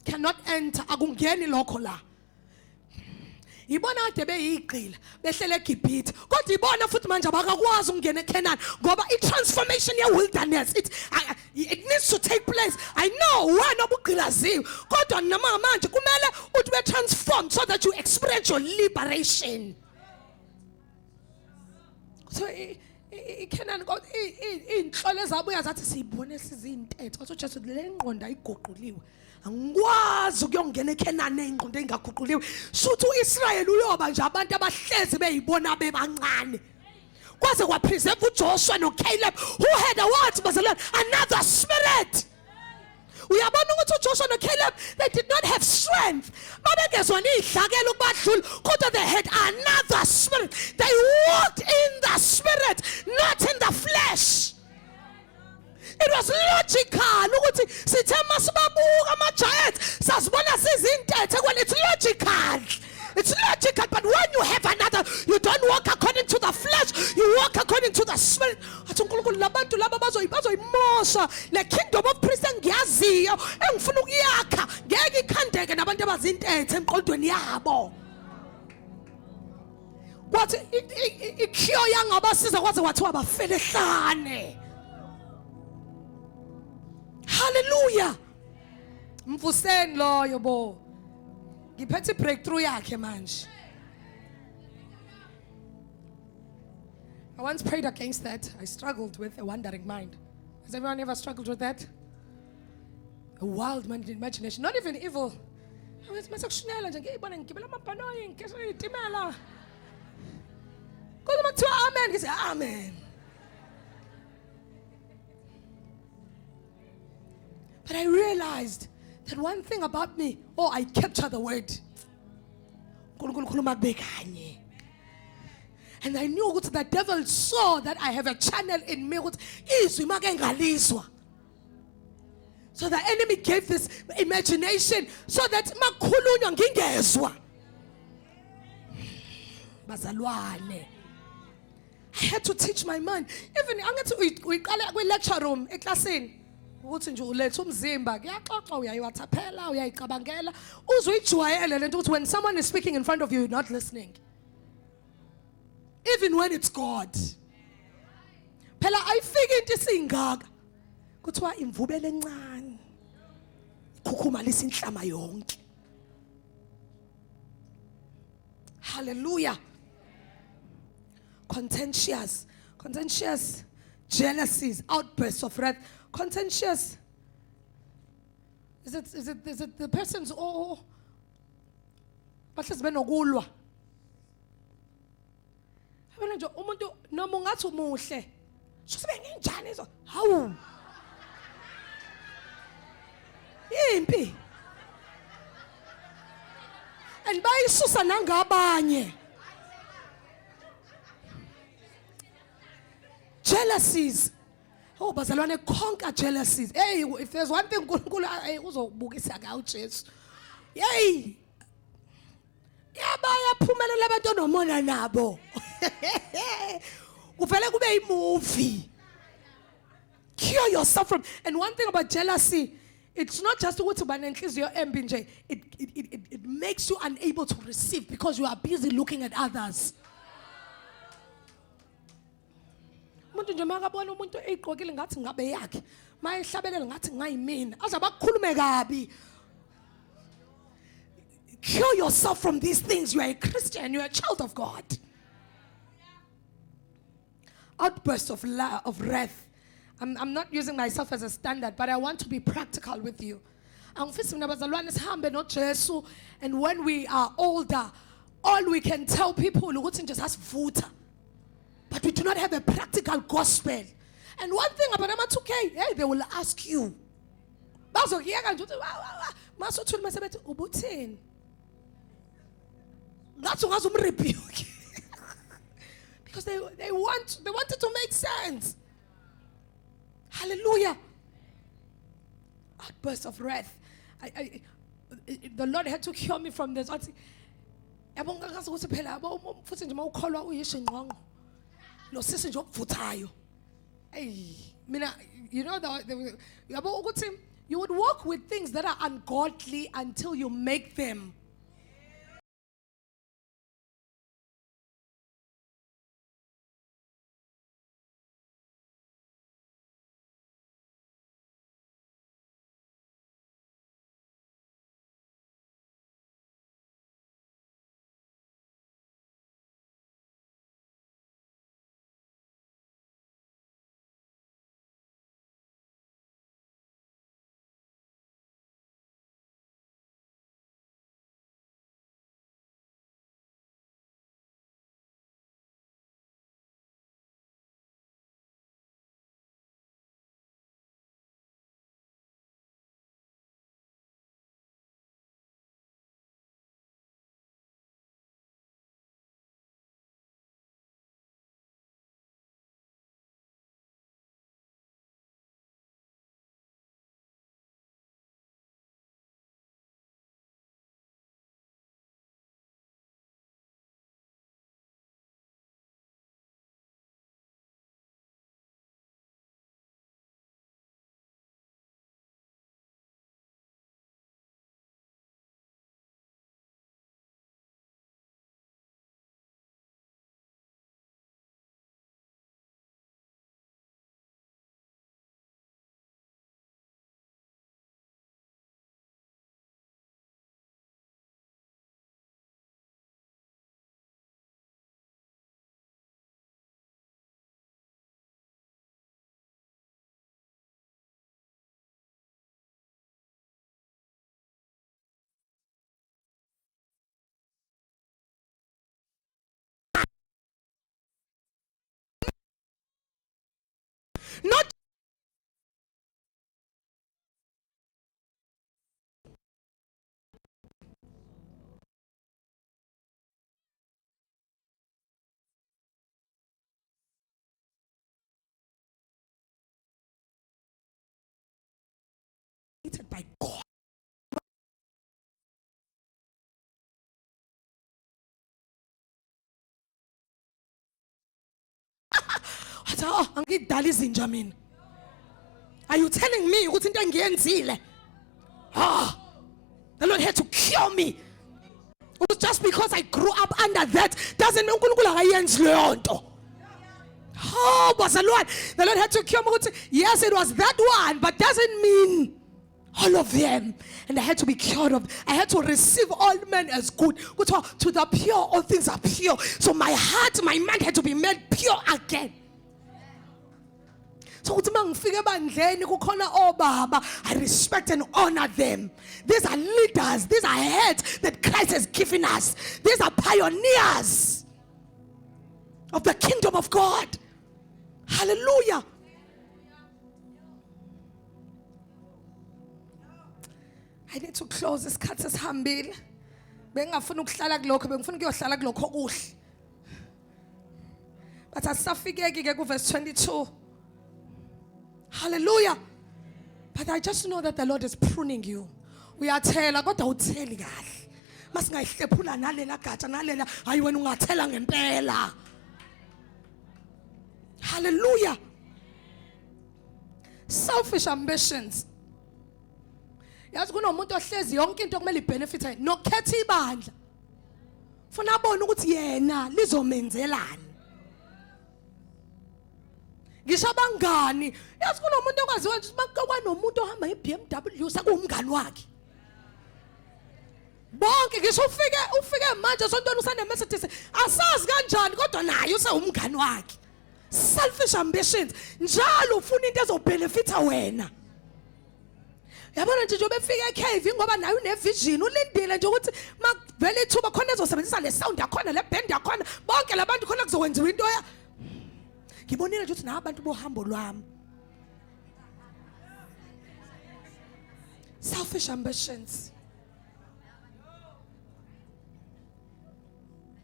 cannot enter, akungeni lokho la. Ibona ade beyiqila behlele eGibhithe kodwa ibona futhi manje abakakwazi ukungena eCanaan ngoba i-transformation ye-wilderness it needs to take place. I know wena obugqilaziwe kodwa noma manje kumele uthi be transformed so that you experience your liberation. So iCanaan God inhlolo ezabuya zathi siyibone sizintetho wathi uJesu le ngqondo ayigoquliwe. Angikwazi ukuyongena eCanaan engqondo engaguquliwe. Suthi uIsrael uyoba nje abantu abahlezi beyibona bebancane. Kwaze kwapreserve uJoshua noCaleb who had a what bazalwane, another spirit. Uyabona ukuthi uJoshua noCaleb, they did not have strength. Babengezona idlakela ukubadlula kodwa they had another spirit. They walked in the spirit, not in the flesh. It was logical ukuthi sithe masibabuka ama-giants sasibona sizintethe. Well, it's logical. It's logical, but when you have another, you don't walk according to the flesh, you walk according to the spirit. Athi uNkulunkulu labantu laba bazoyimosha le kingdom of priests engiyaziyo engifuna ukuyakha ngeke ikhandeke nabantu abazintethe emqondweni yabo. Kwathi ikhiyo yangabasiza kwaze kwathiwa bafele hlane. Hallelujah. Mvuseni loyo bo. Ngiphethe breakthrough yakhe manje. I once prayed against that. I struggled with a wandering mind. Has everyone ever struggled with that? A wild mind imagination, not even evil. Masakushinela nje ngiyibona ngigibela amabhanoyi ngikesha itimela. Kodwa makuthiwa amen ngithi amen. But I realized that one thing about me, I capture the word. And I knew that the devil saw that I have a channel in me. So the enemy gave this imagination so that bazalwane, I had to teach my mind. Even we lecture room eklasini. Ukuthi nje ulethe umzimba kuyaxoxa uyayiwathaphela uyayicabangela uzuyijwayele lento ukuthi when someone is speaking in front of you you're not listening, even when it's God. Phela ayifike into isingaka kuthiwa imvubelo encane ikukhumalisa inhlama yonke. Hallelujah. Contentious, jealousies, outbursts of wrath. Contentious. Is it the person's bahlezi benokulwa? Abona nje umuntu noma ungathi umuhle. Sibe nginjani izo? Hawu. Impi. And bayisusa nangabanye. Jealousies. Oh, bazalwane, conquer jealousies. Hey, if there's one thing uNkulunkulu uzobukisa ka uJesu. Hey. Yabaya abantu onomona nabo. Kuvele kube movie. Cure yourself from. And one thing about jealousy, It's not just what it makes you unable to receive because you are busy looking at others. Umuntu nje makabona umuntu egqokile ngathi ngabe yakhe mayehlabelela ngathi ngayimina azabakhulume kabi. Cure yourself from these things. You are a Christian, you are a child of God. Outbursts of wrath. I'm not using myself as a standard, but I want to be practical with you. And when we are older, all we can tell people is just voter. But we do not have a practical gospel. And one thing about Amatuke, hey, they will ask you. That's what I'm rebuke. Because they wanted to make sense. Hallelujah. Outburst of wrath. The Lord had to cure me from this. You know, you would walk with things that are ungodly until you make them. Not by God. Are you telling me the Lord had to cure me? It was just because I grew up under that doesn't mean oh, but the Lord had to cure me. Yes, it was that one, but doesn't mean all of them. And I had to be cured of. I had to receive all men as good. To the pure, all things are pure. So my heart, my mind had to be made pure again. So I respect and honor them. These are leaders. These are heads that Christ has given us. These are pioneers of the kingdom of God. Hallelujah. I need to close this cut as humble. But asafike verse 22. Hallelujah. But I just know that the Lord is pruning you. We are telling God to tell you. Hallelujah. Selfish ambitions. yazi kunomuntu ohlezi yonke into kumele ibenefit nokukhetha ibandla ufuna abone ukuthi yena lizomenzelani ngisho abangani yazi kunomuntu okwaziwa ukuthi kwanomuntu ohamba ngeBMW sakuwumngani wakhe bonke ngisho ufike manje sontweni usane Mercedes asazi kanjani kodwa naye usewumngani wakhe selfish ambitions njalo ufuna into ezobenefita wena yabona nje njobe efika eCave ngoba nayo unevision ulindile nje ukuthi makuvele ithuba khona ezosebenzisa le sound yakhona le band yakhona bonke labantu khona kuzokwenziwa into ya ngibonile nje ukuthi nabantu bohambo lwami selfish ambitions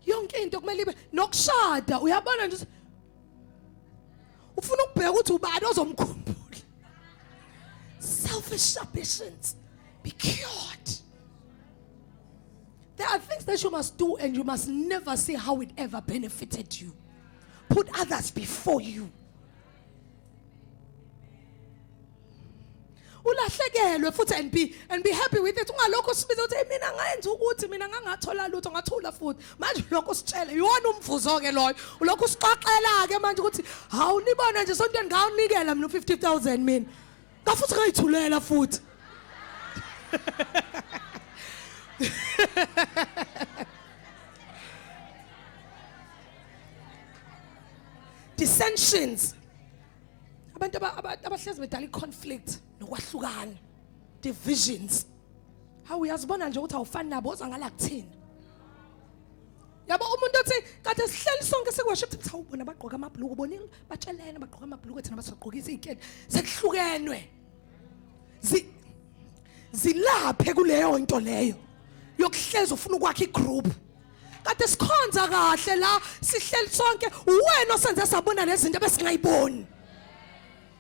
yonke into kumele ibe nokushada uyabona nje ufuna ukubheka ukuthi ubani ozomkhumbula selfish ambitions be cured. There are things that you must do and you must never see how it ever benefited you. Put others before you. Ulahlekelwe futhi and be happy with it. Ungalokho sibiza ukuthi mina ngayenza ukuthi mina ngangathola lutho ngathula futhi. Manje lokho sitshele iwona umvuzo ke loyo. Ulokho sixoxela ke manje ukuthi hawu nibona nje sontweni ngawunikela mina 50,000 mina. Ngafuthi ngayithulela futhi. Dissensions. Abantu abahlezi bedala conflict nokwahlukana. Divisions. Hawu uyazibona nje ukuthi awufani nabo oza ngala kuthina. Yabo umuntu othi kade sihleli sonke sekwaship ukuthi awubona bagqoka amabhuluku bonini batshelene bagqoka amabhuluku thina basaqhokisa iziketi sekuhlukenwe. Zilaphe kuleyo into leyo yokuhleza ufuna ukwakha igroup kade sikhonza kahle la sihleli sonke uwena osenze sabona lezinto besingayiboni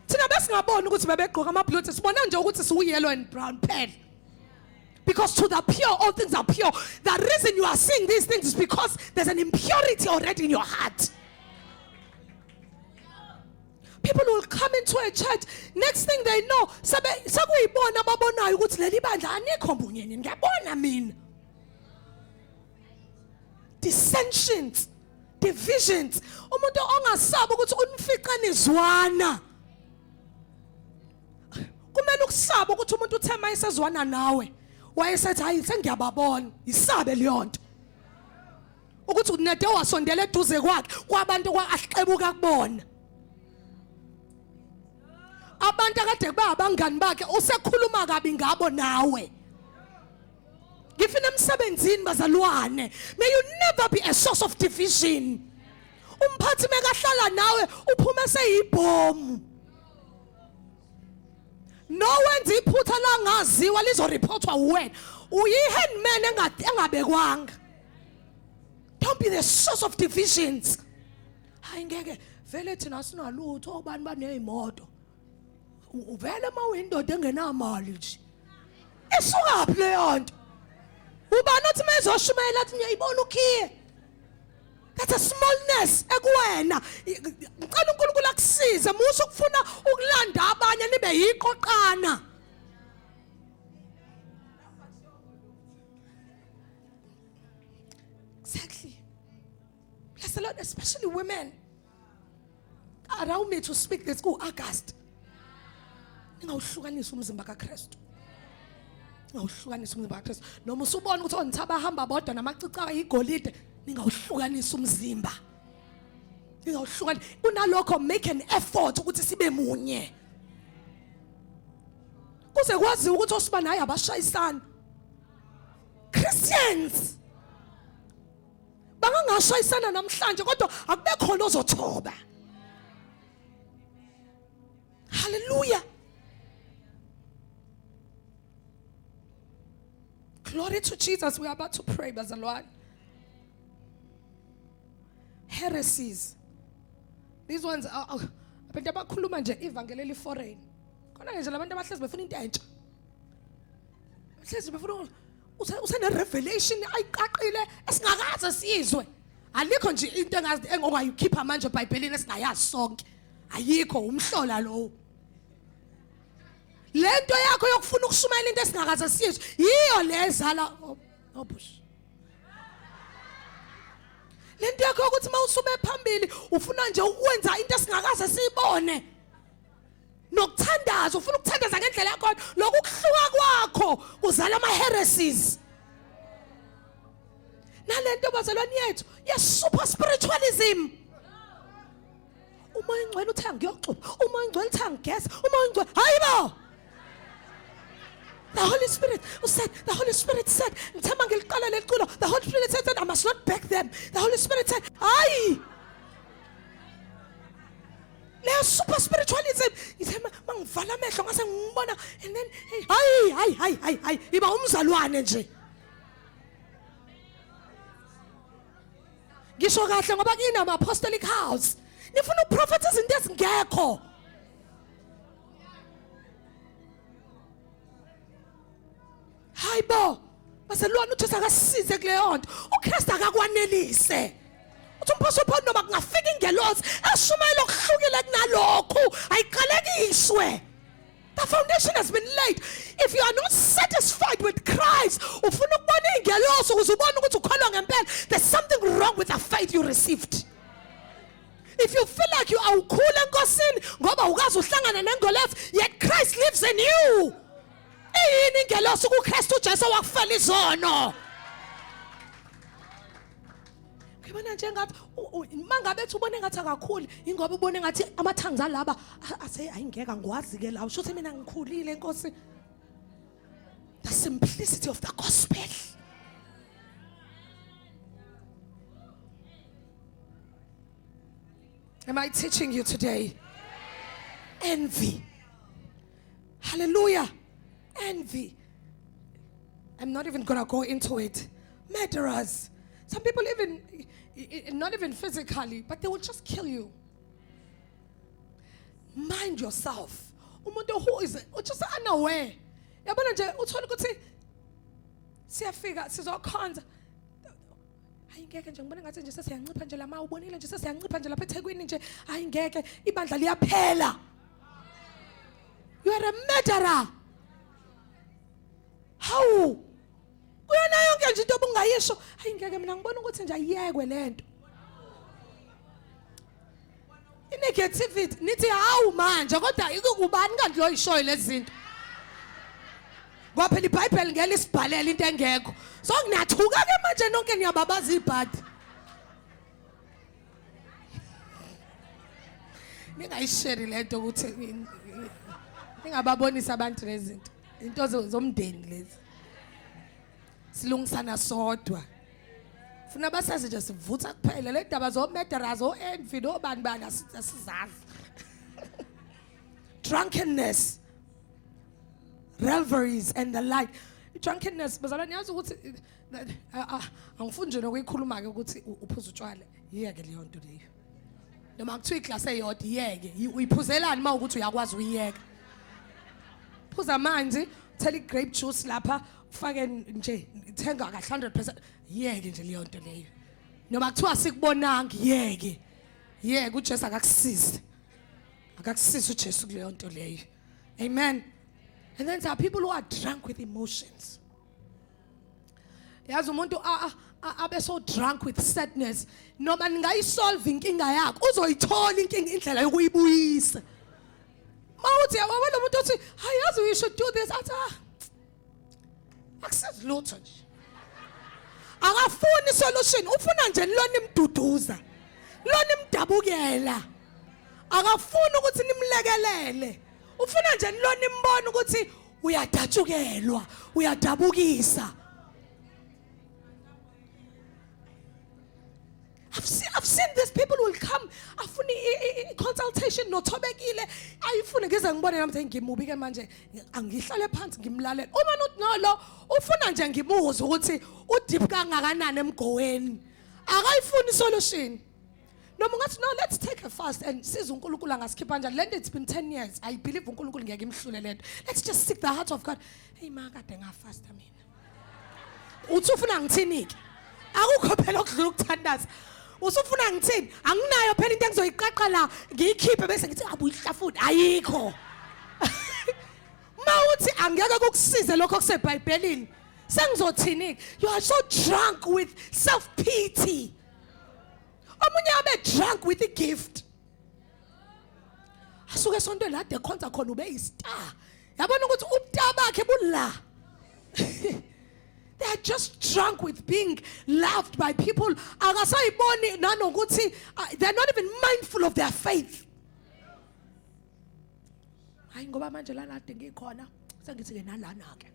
thina besingaboni ukuthi bebegqoka amabhuluku sibona nje ukuthi siwu yellow and brown pen because to the pure all things are pure. The reason you are seeing these things is because there's an impurity already in your heart. People will come into a church, next thing they know sakuyibona babonayo ukuthi leli bandla anikho mbunyeni ngiyabona mina. Dissensions, divisions. Umuntu ongasabi ukuthi unifiqanizwana. Kumele ukusaba ukuthi umuntu uthema isezwana nawe. Wayesethi hayi sengiyababona isabe leyo nto. Ukuthi unede wasondela eduze kwakhe kwabantu kwaahlebuka kubona. Abantu akade babangani bakhe usekhuluma kabi ngabo nawe. Ngifuna emsebenzini bazalwane. May you never be a source of division. Umphathi mekahlala nawe uphume seyibhomu. No wenza iphutha la ngaziwa lizoreportwa wena. Uyihandman engabekwanga. Don't be the source of divisions. Hayi ngeke vele thina sinalutho obani banezimoto. Uvele mawindoda engenamali nje. Isuka phi leyo nto? Ubani othi mezoshumayela athi ngiyayibona ukhiye. That's a smallness ekuwena. Ngicela uNkulunkulu akusize musu ukufuna ukulanda abanye nibe yiqoqana. Exactly. Bless the Lord, especially women. Allow me to speak this August. Ngawuhlukanisa umzimba kaKristu. Ngawuhlukanisa umzimba kaKristu. Noma usubona ukuthi onthaba bahamba bodwa namacici ayigolide, ningawuhlukanisa umzimba. Ningawuhlukanisa. Unalokho make an effort ukuthi sibe munye. Kuze kwazi ukuthi osiba naye abashayisana. Christians. Bangangashayisana namhlanje kodwa akube khona ozothoba. Hallelujah. Glory to Jesus. We are about to pray, bazalwane. Heresies. These ones are abantu abakhuluma nje ivangeli foreign. Khona nje labantu abahlezi befuna into entsha. Bahlezi befuna usene revelation ayiqaqile esingakaze sizwe. Alikho nje into engokuyikhipha manje eBhayibhelini esingayazi sonke. Ayikho umhlola lo. lento yakho yokufuna ukushumayela into esingakaze siyizwe yiyo lezala obush. Lento yakho ukuthi mawusume phambili ufuna nje ukwenza into esingakaze siyibone. Nokuthandaza ufuna ukuthandaza ngendlela yakho lokuhluka kwakho kuzala ama heresies. Nalento bazalwane yethu yes super spiritualism. Umoya ngcwele uthe ngiyoxuba, umoya ngcwele uthe ngigeza, umoya ngcwele hayibo. The Holy Spirit said, the Holy Spirit said, ngithema ngiliqala leculo. The Holy Spirit said that I must not back them. The Holy Spirit said, hayi. Leyo super spiritualism. Ngithema mangivala amehlo ngase ngibona and then hayi iba umzalwane nje. Ngisho kahle ngoba kinama apostolic house. Nifuna uprophets izinto ezingekho. Hayibo, baselwana uthi akasize kuleyo nto. uKristu akakwanelise. Uthi umphaso Paul noma kungafika ingelosi eshumayela okuhlukile kunalokho ayiqalekiswe. The foundation has been laid. If you are not satisfied with Christ, ufuna ukubona ingelosi ukuze ubone ukuthi ukholwa ngempela, there's something wrong with the faith you received. If you feel like you are ukhula enkosini ngoba ukazi uhlangana nengelosi, yet Christ lives in you. Yini ingelosi kuKristu uJesu wakufela izono. Ngibona njengathi mangabe ethi ubone ngathi akakhuli, ingoba ubone ngathi amathangi alaba ase ayingeka ngwazi ke la. Usho ukuthi mina ngikhulile enkosi. The simplicity of the gospel. Am I teaching you today? Envy. Hallelujah. Envy. I'm not even going to go into it. Murderers. Some people even, not even physically, but they will just kill you. Mind yourself. Umuntu who is just unaware. Yabona nje uthola ukuthi siyafika sizokhonza. Ayingeke nje ngibona ngathi nje sesiyancipha nje lama ubonile nje sesiyancipha nje lapha eThekwini nje ayingeke ibandla liyaphela. You are a murderer. How? Uyona yonke nje into obungayisho ayingeke mina ngibona ukuthi nje ayiyekwe lento. Negativity nithi hawu manje kodwa ikubani kanti lo yishoyo lezi zinto. Ngoba phela iBhayibheli ngeke lisibhalele into engekho. So nginathuka ke manje nonke niyababaza ibhadi. Ningayishare lento ukuthi ningababonisa abantu lezi zinto. Into zomndeni lezi. Silungisana sodwa. Funa basazi nje sivutha kuphela le ndaba zomurderers envy nobani bani asizazi. Drunkenness, revelries and the like. Drunkenness bazalwane yazi ukuthi angifuni nje nokuyikhuluma ke ukuthi uphuza utshwala yiyeke leyo nto leyo. Noma kuthiwa iclass eyodwa yiyeke uyiphuzelani mawukuthi uyakwazi uyiyeka. Phuza amanzi, thela grape juice lapha ufake nje thenga ka 100%. Yeke nje leyo nto leyo. Noma kuthiwa sikubonanga yeke. Yeke uJesu akakusize. Akakusize uJesu kuleyo nto leyo. Amen. And then there are people who are drunk with emotions. Yazi umuntu abe so drunk with sadness. Noma ningayisolve inkinga yakho uzoyithola inkinga indlela yokuyibuyisa. Mawuthi yabona umuntu uthi hayazi we should do this athi akusizi lutho nje. Akafuni solution ufuna nje lona imduduza. Lona imdabukela. Akafuni ukuthi nimlekelele. Ufuna nje lona imbona ukuthi uyadatshukelwa, uyadabukisa. I've seen these people will come afuna consultation nothobekile ayifune ngeze ngibone namhlanje ngimubi ke manje angihlale phansi ngimlalele uma not no lo ufuna nje ngibuze ukuthi udeep kangakanani emgoweni akayifuni solution noma ngathi no let's take a fast and siza uNkulunkulu angasikhipha kanjani lento it's been 10 years I believe uNkulunkulu ngeke imhlule lento let's just seek the heart of God hey ma kade ngafasta mina uthi ufuna ngithini ke akukho phela okudlula ukuthandaza usufuna ngithini anginayo phela into engizoyiqaqa la ngiyikhiphe bese ngithi abuyihlafuni ayikho mawuthi angeke kukusize lokho kusebhayibhelini sengizothini. You are so drunk with self-pity. Omunye abe drunk with the gift. Asuke esontweni la de khonza khona ube yistar. Yabona ukuthi ubutaba bakhe bula. They are just drunk with being loved by people. Akasayiboni nanokuthi they're not even mindful of their faith. Hayi ngoba manje la nade ngikhona sengithi ke nalana ke.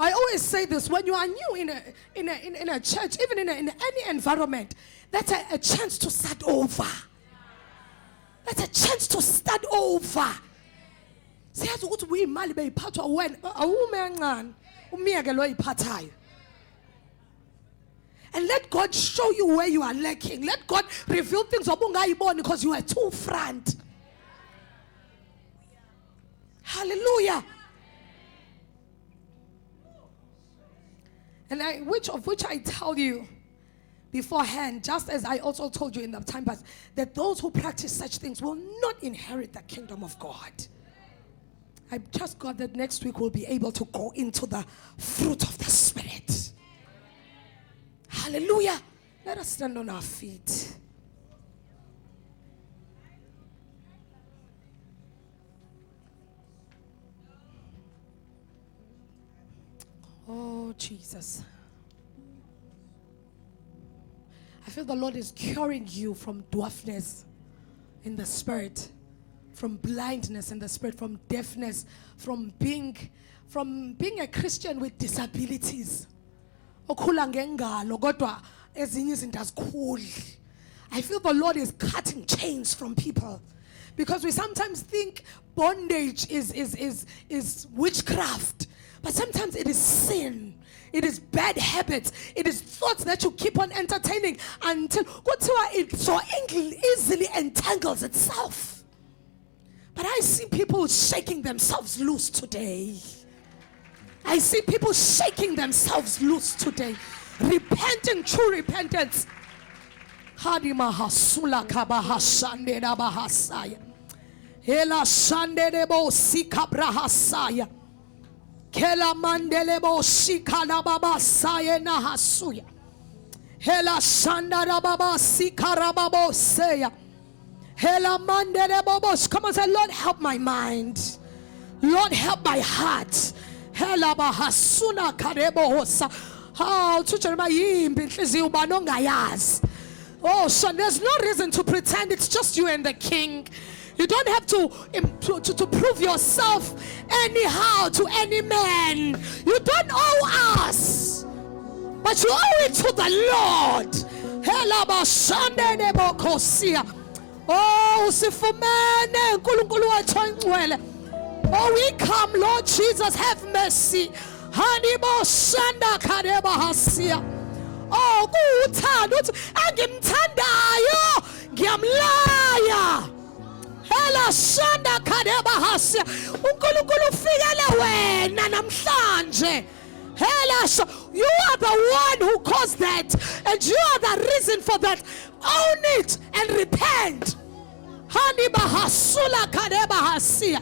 I always say this, when you are new in a church, even in any environment, that's a chance to start over. That's a chance to start over. Siyazi ukuthi uyimali beyiphathwa wena awume kancane umiyeke lo yiphathayo. And let God show you where you are lacking. Let God reveal things obungayiboni because you are too front. Hallelujah. And which I tell you beforehand, just as I also told you in the time past, that those who practice such things will not inherit the kingdom of God. I trust God that next week we'll be able to go into the fruit of the Spirit. Hallelujah. Let us stand on our feet. Oh, Jesus. I feel the Lord is curing you from dwarfness in the spirit, from blindness in the spirit, from deafness, from being a Christian with disabilities. I feel the Lord is cutting chains from people, because we sometimes think bondage is witchcraft. But sometimes it is sin. It is bad habits. It is thoughts that you keep on entertaining until it so easily entangles itself. But I see people shaking themselves loose today. I see people shaking themselves loose today. Repenting, true repentance. Hadimahasula kabahashande bahasaya. Ela shande debo sikabrahasaya. Kela mandelebo shikala baba saye nahasuya. Hela shandara baba sikara babo seya. Hela mandelebo bos. Come on, say, Lord, help my mind. Lord, help my heart. Hela bahasuna karebo hosa. How to Jeremiah yimbi ubanongayaz. Oh, son, there's no reason to pretend it's just you and the king. You don't have to prove yourself anyhow to any man. You don't owe us, but you owe it to the Lord. Oh, oh, we come, Lord Jesus, have mercy. Oh, Hela shanda kadeba hasya unkulunkulu ufike wena namhlanje. Hela, you are the one who caused that, and you are the reason for that. Own it and repent. Hani bahasula kadeba hasya.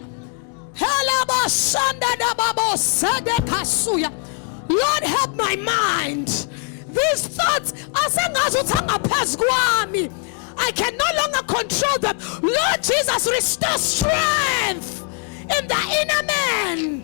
Hela bashanda da babo sade kasuya. Lord, help my mind. These thoughts asengazuthanga phezu kwami. I can no longer control them. Lord Jesus, restore strength in the inner man.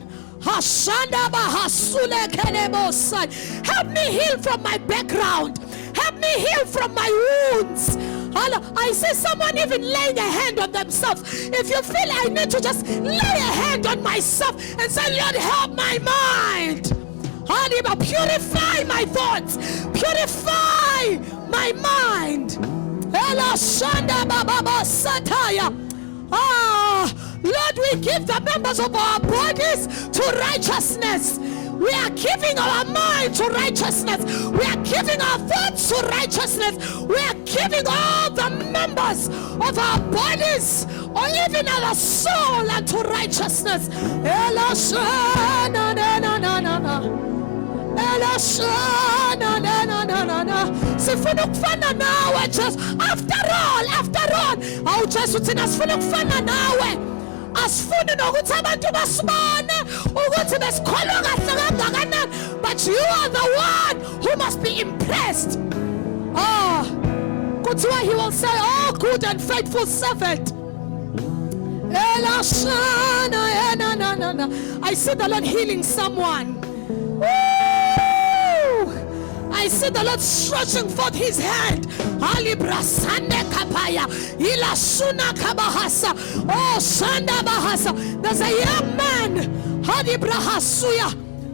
Help me heal from my background. Help me heal from my wounds. I see someone even laying a hand on themselves. If you feel I need to just lay a hand on myself and say, Lord, help my mind. Purify my thoughts. Purify my mind. Lord, we give the members of our bodies to righteousness. We are giving our mind to righteousness. We are giving our thoughts to righteousness. We are giving all the members of our bodies, or even our soul, unto righteousness. sifuna ukufana nawe Jesu. After all, awu Jesu thina sifuna ukufana nawe. Asifuni nokuthi abantu basibone ukuthi besikholwa kahle kangakanani, but you are the one who must be impressed. Kuthiwa he will say, oh good and faithful servant. I see the Lord healing someone. Woo! I see the Lord stretching forth his hand. Oh, there's a young man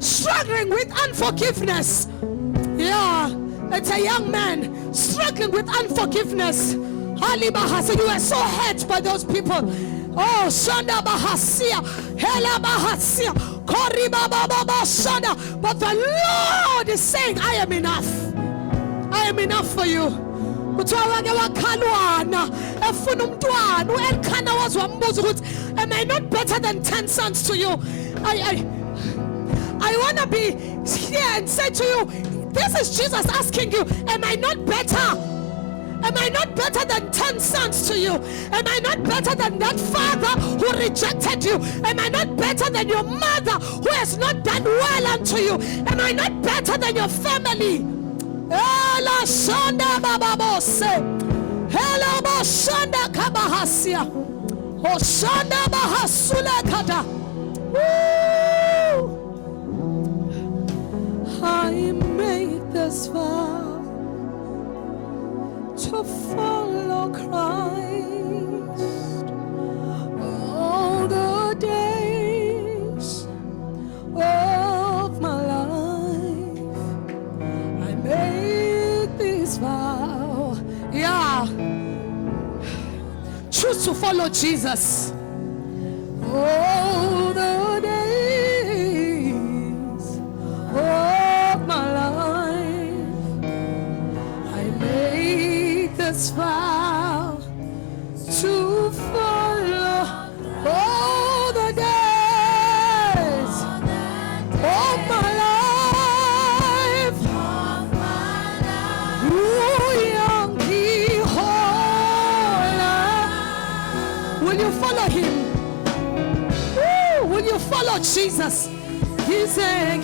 struggling with unforgiveness. Yeah, it's a young man struggling with unforgiveness. You were so hurt by those people. Oh, Shanda Bahasia, Hela Bahasia, Koriba Baba Shanda. But the Lord is saying, I am enough. I am enough for you. Am I not better than 10 sons to you? I want to be here and say to you, this is Jesus asking you, am I not better? Am I not better than 10 sons to you? Am I not better than that father who rejected you? Am I not better than your mother who has not done well unto you? Am I not better than your family? Ela shanda bababose. Ela bashanda kabahasia. O shanda bahasula kada. I make this vow to follow Christ all the days of my life. I make this vow. Yeah. Choose to follow Jesus all the days of my life. I make this vow to follow all the days of my life. Will you follow him? Will you follow Jesus? He said,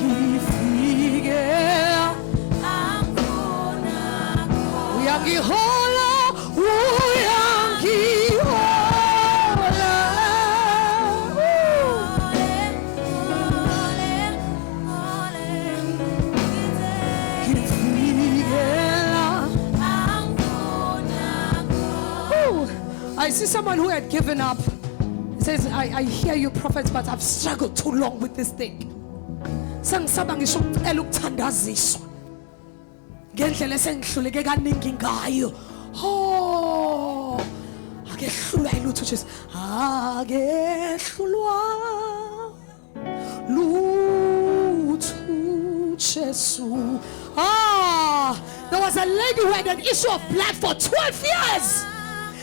I see someone who had given up. He says, I hear you, prophets, but I've struggled too long with this thing. Oh, there was a lady who had an issue of blood for 12 years.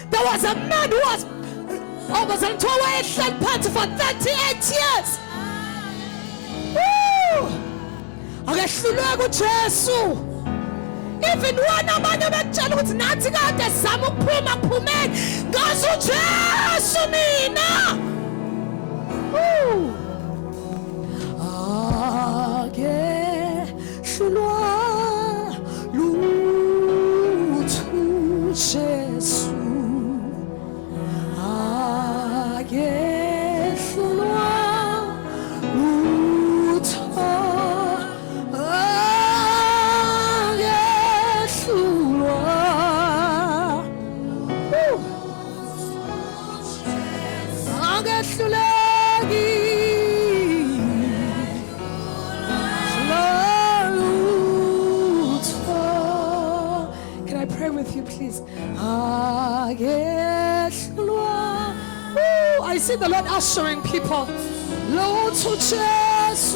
There was a man who was almost on tour party for 38 years. Even one of my children was not got the Samu Puma Pumen. Gazu Jesu Mina. Can I pray with you, please? I see the Lord ushering people. Lord to Jesus.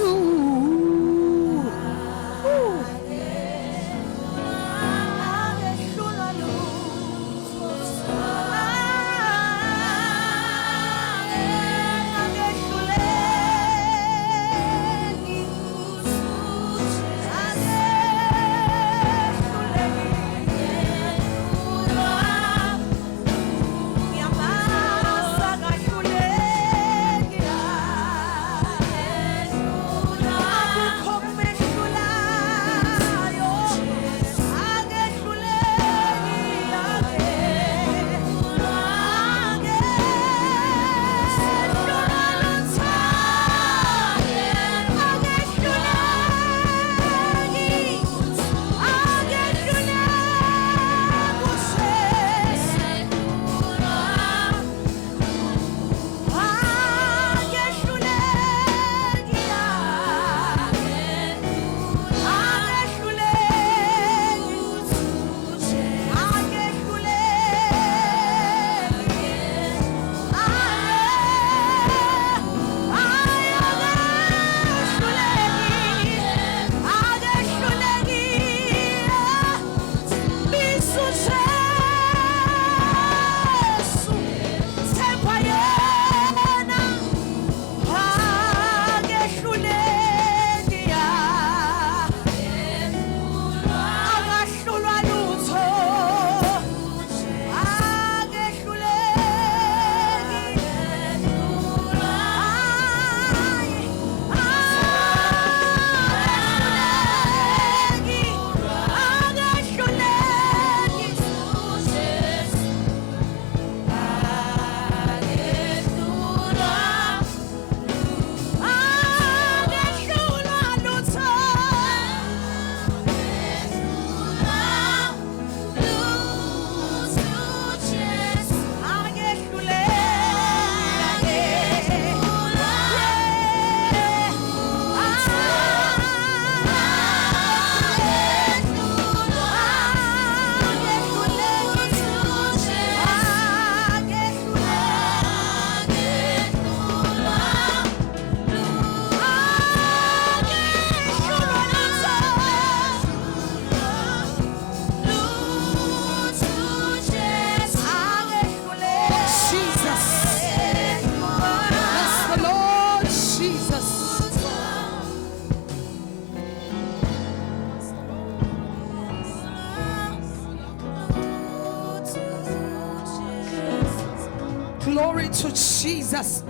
Glory to Jesus.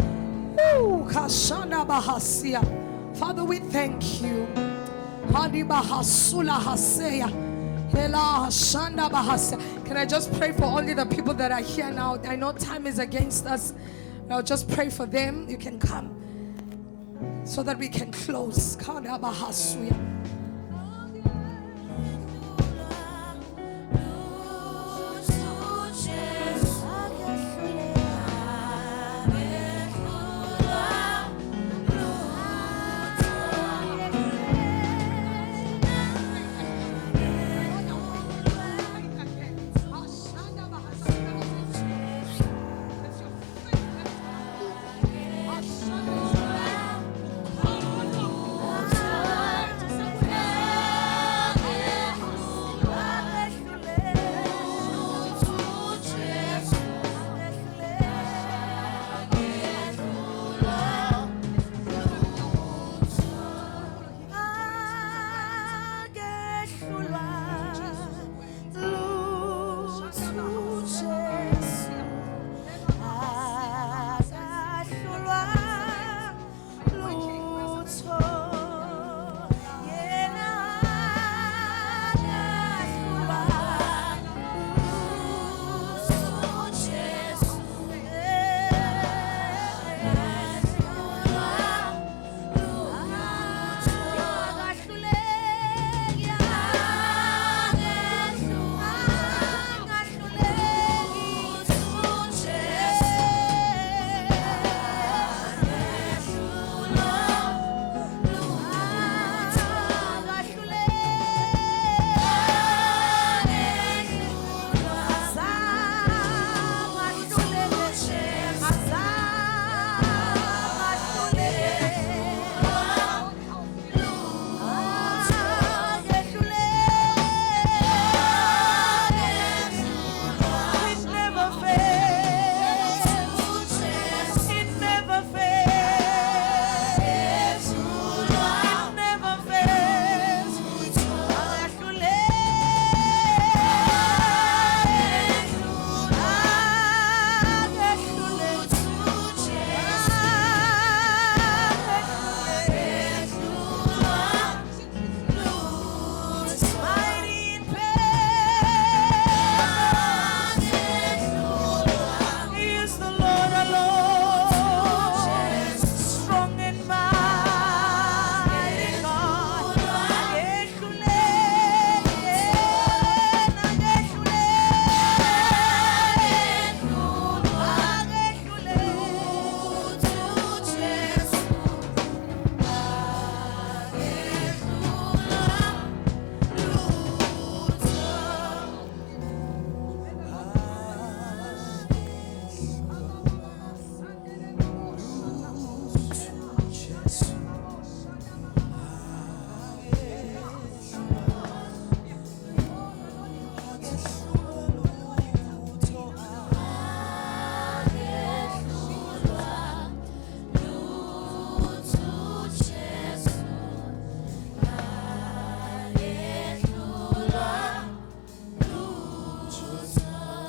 Ooh, Kashana Bahasia. Father, we thank you. Hadi Bahasula Haseya. Hela Hashanda Bahasia. Can I just pray for only the people that are here now? I know time is against us. I'll just pray for them. You can come so that we can close. Kada Bahasuya.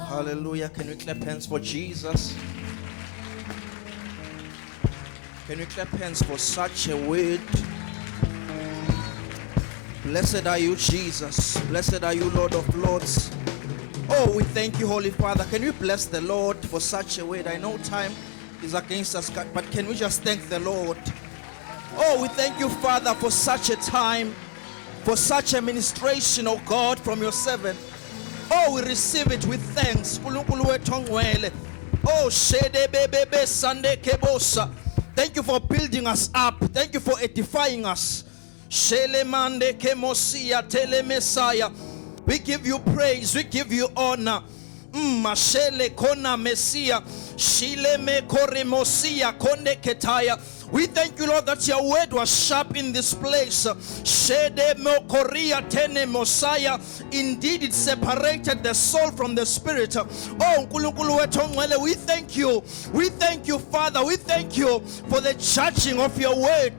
Hallelujah. Can we clap hands for Jesus? Can we clap hands for such a word? Blessed are you, Jesus. Blessed are you, Lord of Lords. Oh, we thank you, Holy Father. Can we bless the Lord for such a word? I know time is against us, but can we just thank the Lord? Oh, we thank you, Father, for such a time, for such a ministration, oh God, from your servant. Oh, we receive it with thanks. Oh, Sunday Kebosa. Thank you for building us up. Thank you for edifying us. Shelemande Kemosia Tele Messiah. We give you praise. We give you honor. Mashele Kona Messia. Shile me Koremosia Konde Ketaya. We thank you, Lord, that your word was sharp in this place. Shede Mokoria Tene Mosiah. Indeed, it separated the soul from the spirit. Oh, we thank you. We thank you, Father. We thank you for the judging of your word,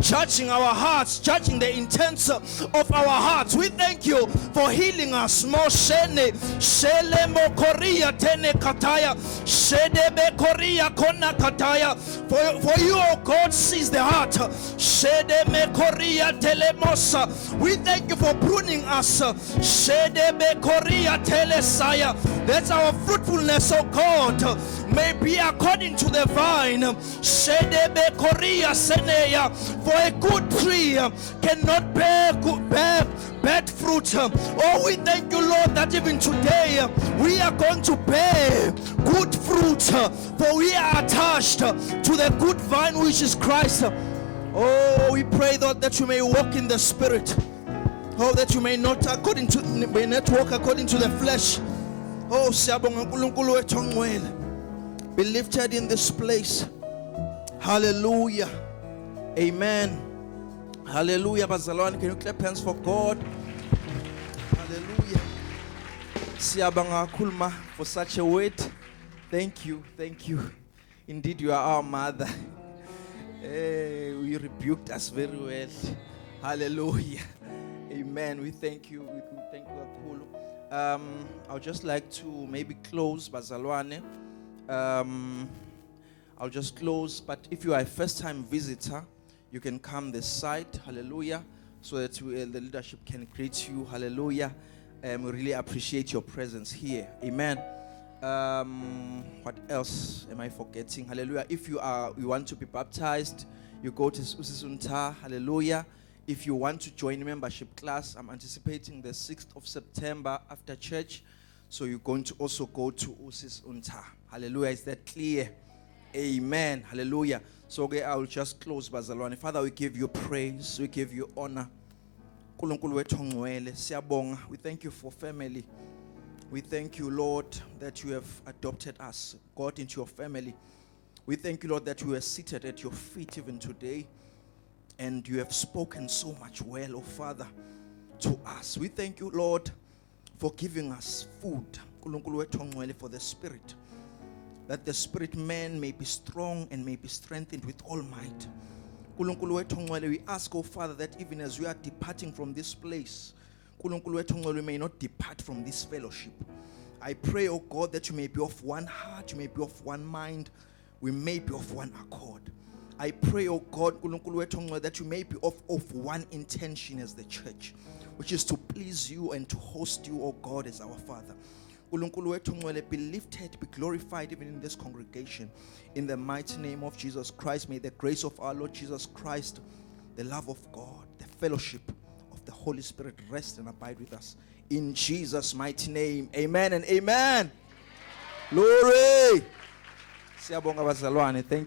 judging our hearts, judging the intents of our hearts. We thank you for healing us. Moshene Shele Moko koria tene kataya. Shedebe koria kona kataya. For you, O God, sees the heart. Shedeme koria telemosa. We thank you for pruning us. Shedebe koria telesaya. That's our fruitfulness, O God. May be according to the vine. Shedebe koria seneya. For a good tree cannot bear bad fruit. Oh, we thank you, Lord, that even today we are going to bear good fruit. For we are attached to the good vine, which is Christ. Oh, we pray, Lord, that you may walk in the Spirit. Oh, that you may not walk according to the flesh. Oh, siyabonga uNkulunkulu wethu ongcwele. Be lifted in this place. Hallelujah. Amen. Hallelujah. Bazalwane, can you clap hands for God? Hallelujah. Siyabonga kakhulu for such a word. Thank you. Thank you. Indeed, you are our mother. You rebuked us very well. Hallelujah. Amen. We thank you. We thank you, kakhulu. I would just like to maybe close, Bazalwane. I'll just close, but if you are a first-time visitor, you can come this side, hallelujah, so that the leadership can greet you, hallelujah. We really appreciate your presence here, amen. What else am I forgetting? Hallelujah. If you want to be baptized, you go to Usis Unta, hallelujah. If you want to join membership class, I'm anticipating the 6th of September after church. So you're going to also go to Usis Unta. Hallelujah. Is that clear? Amen. Hallelujah. So okay, I will just close, Bazalwane. Father, we give you praise. We give you honor. We thank you for family. We thank you, Lord, that you have adopted us, God, into your family. We thank you, Lord, that you are seated at your feet even today. And you have spoken so much well, oh Father, to us. We thank you, Lord, for giving us food for the spirit, that the spirit man may be strong and may be strengthened with all might. We ask, oh Father, that even as we are departing from this place, we may not depart from this fellowship. I pray, oh God, that you may be of one heart, you may be of one mind, we may be of one accord. I pray, oh God, that you may be of one intention as the church, which is to please you and to host you, oh God, as our Father. Be lifted, be glorified even in this congregation. In the mighty name of Jesus Christ, may the grace of our Lord Jesus Christ, the love of God, the fellowship of the Holy Spirit rest and abide with us. In Jesus' mighty name, amen and amen. Glory. Thank you.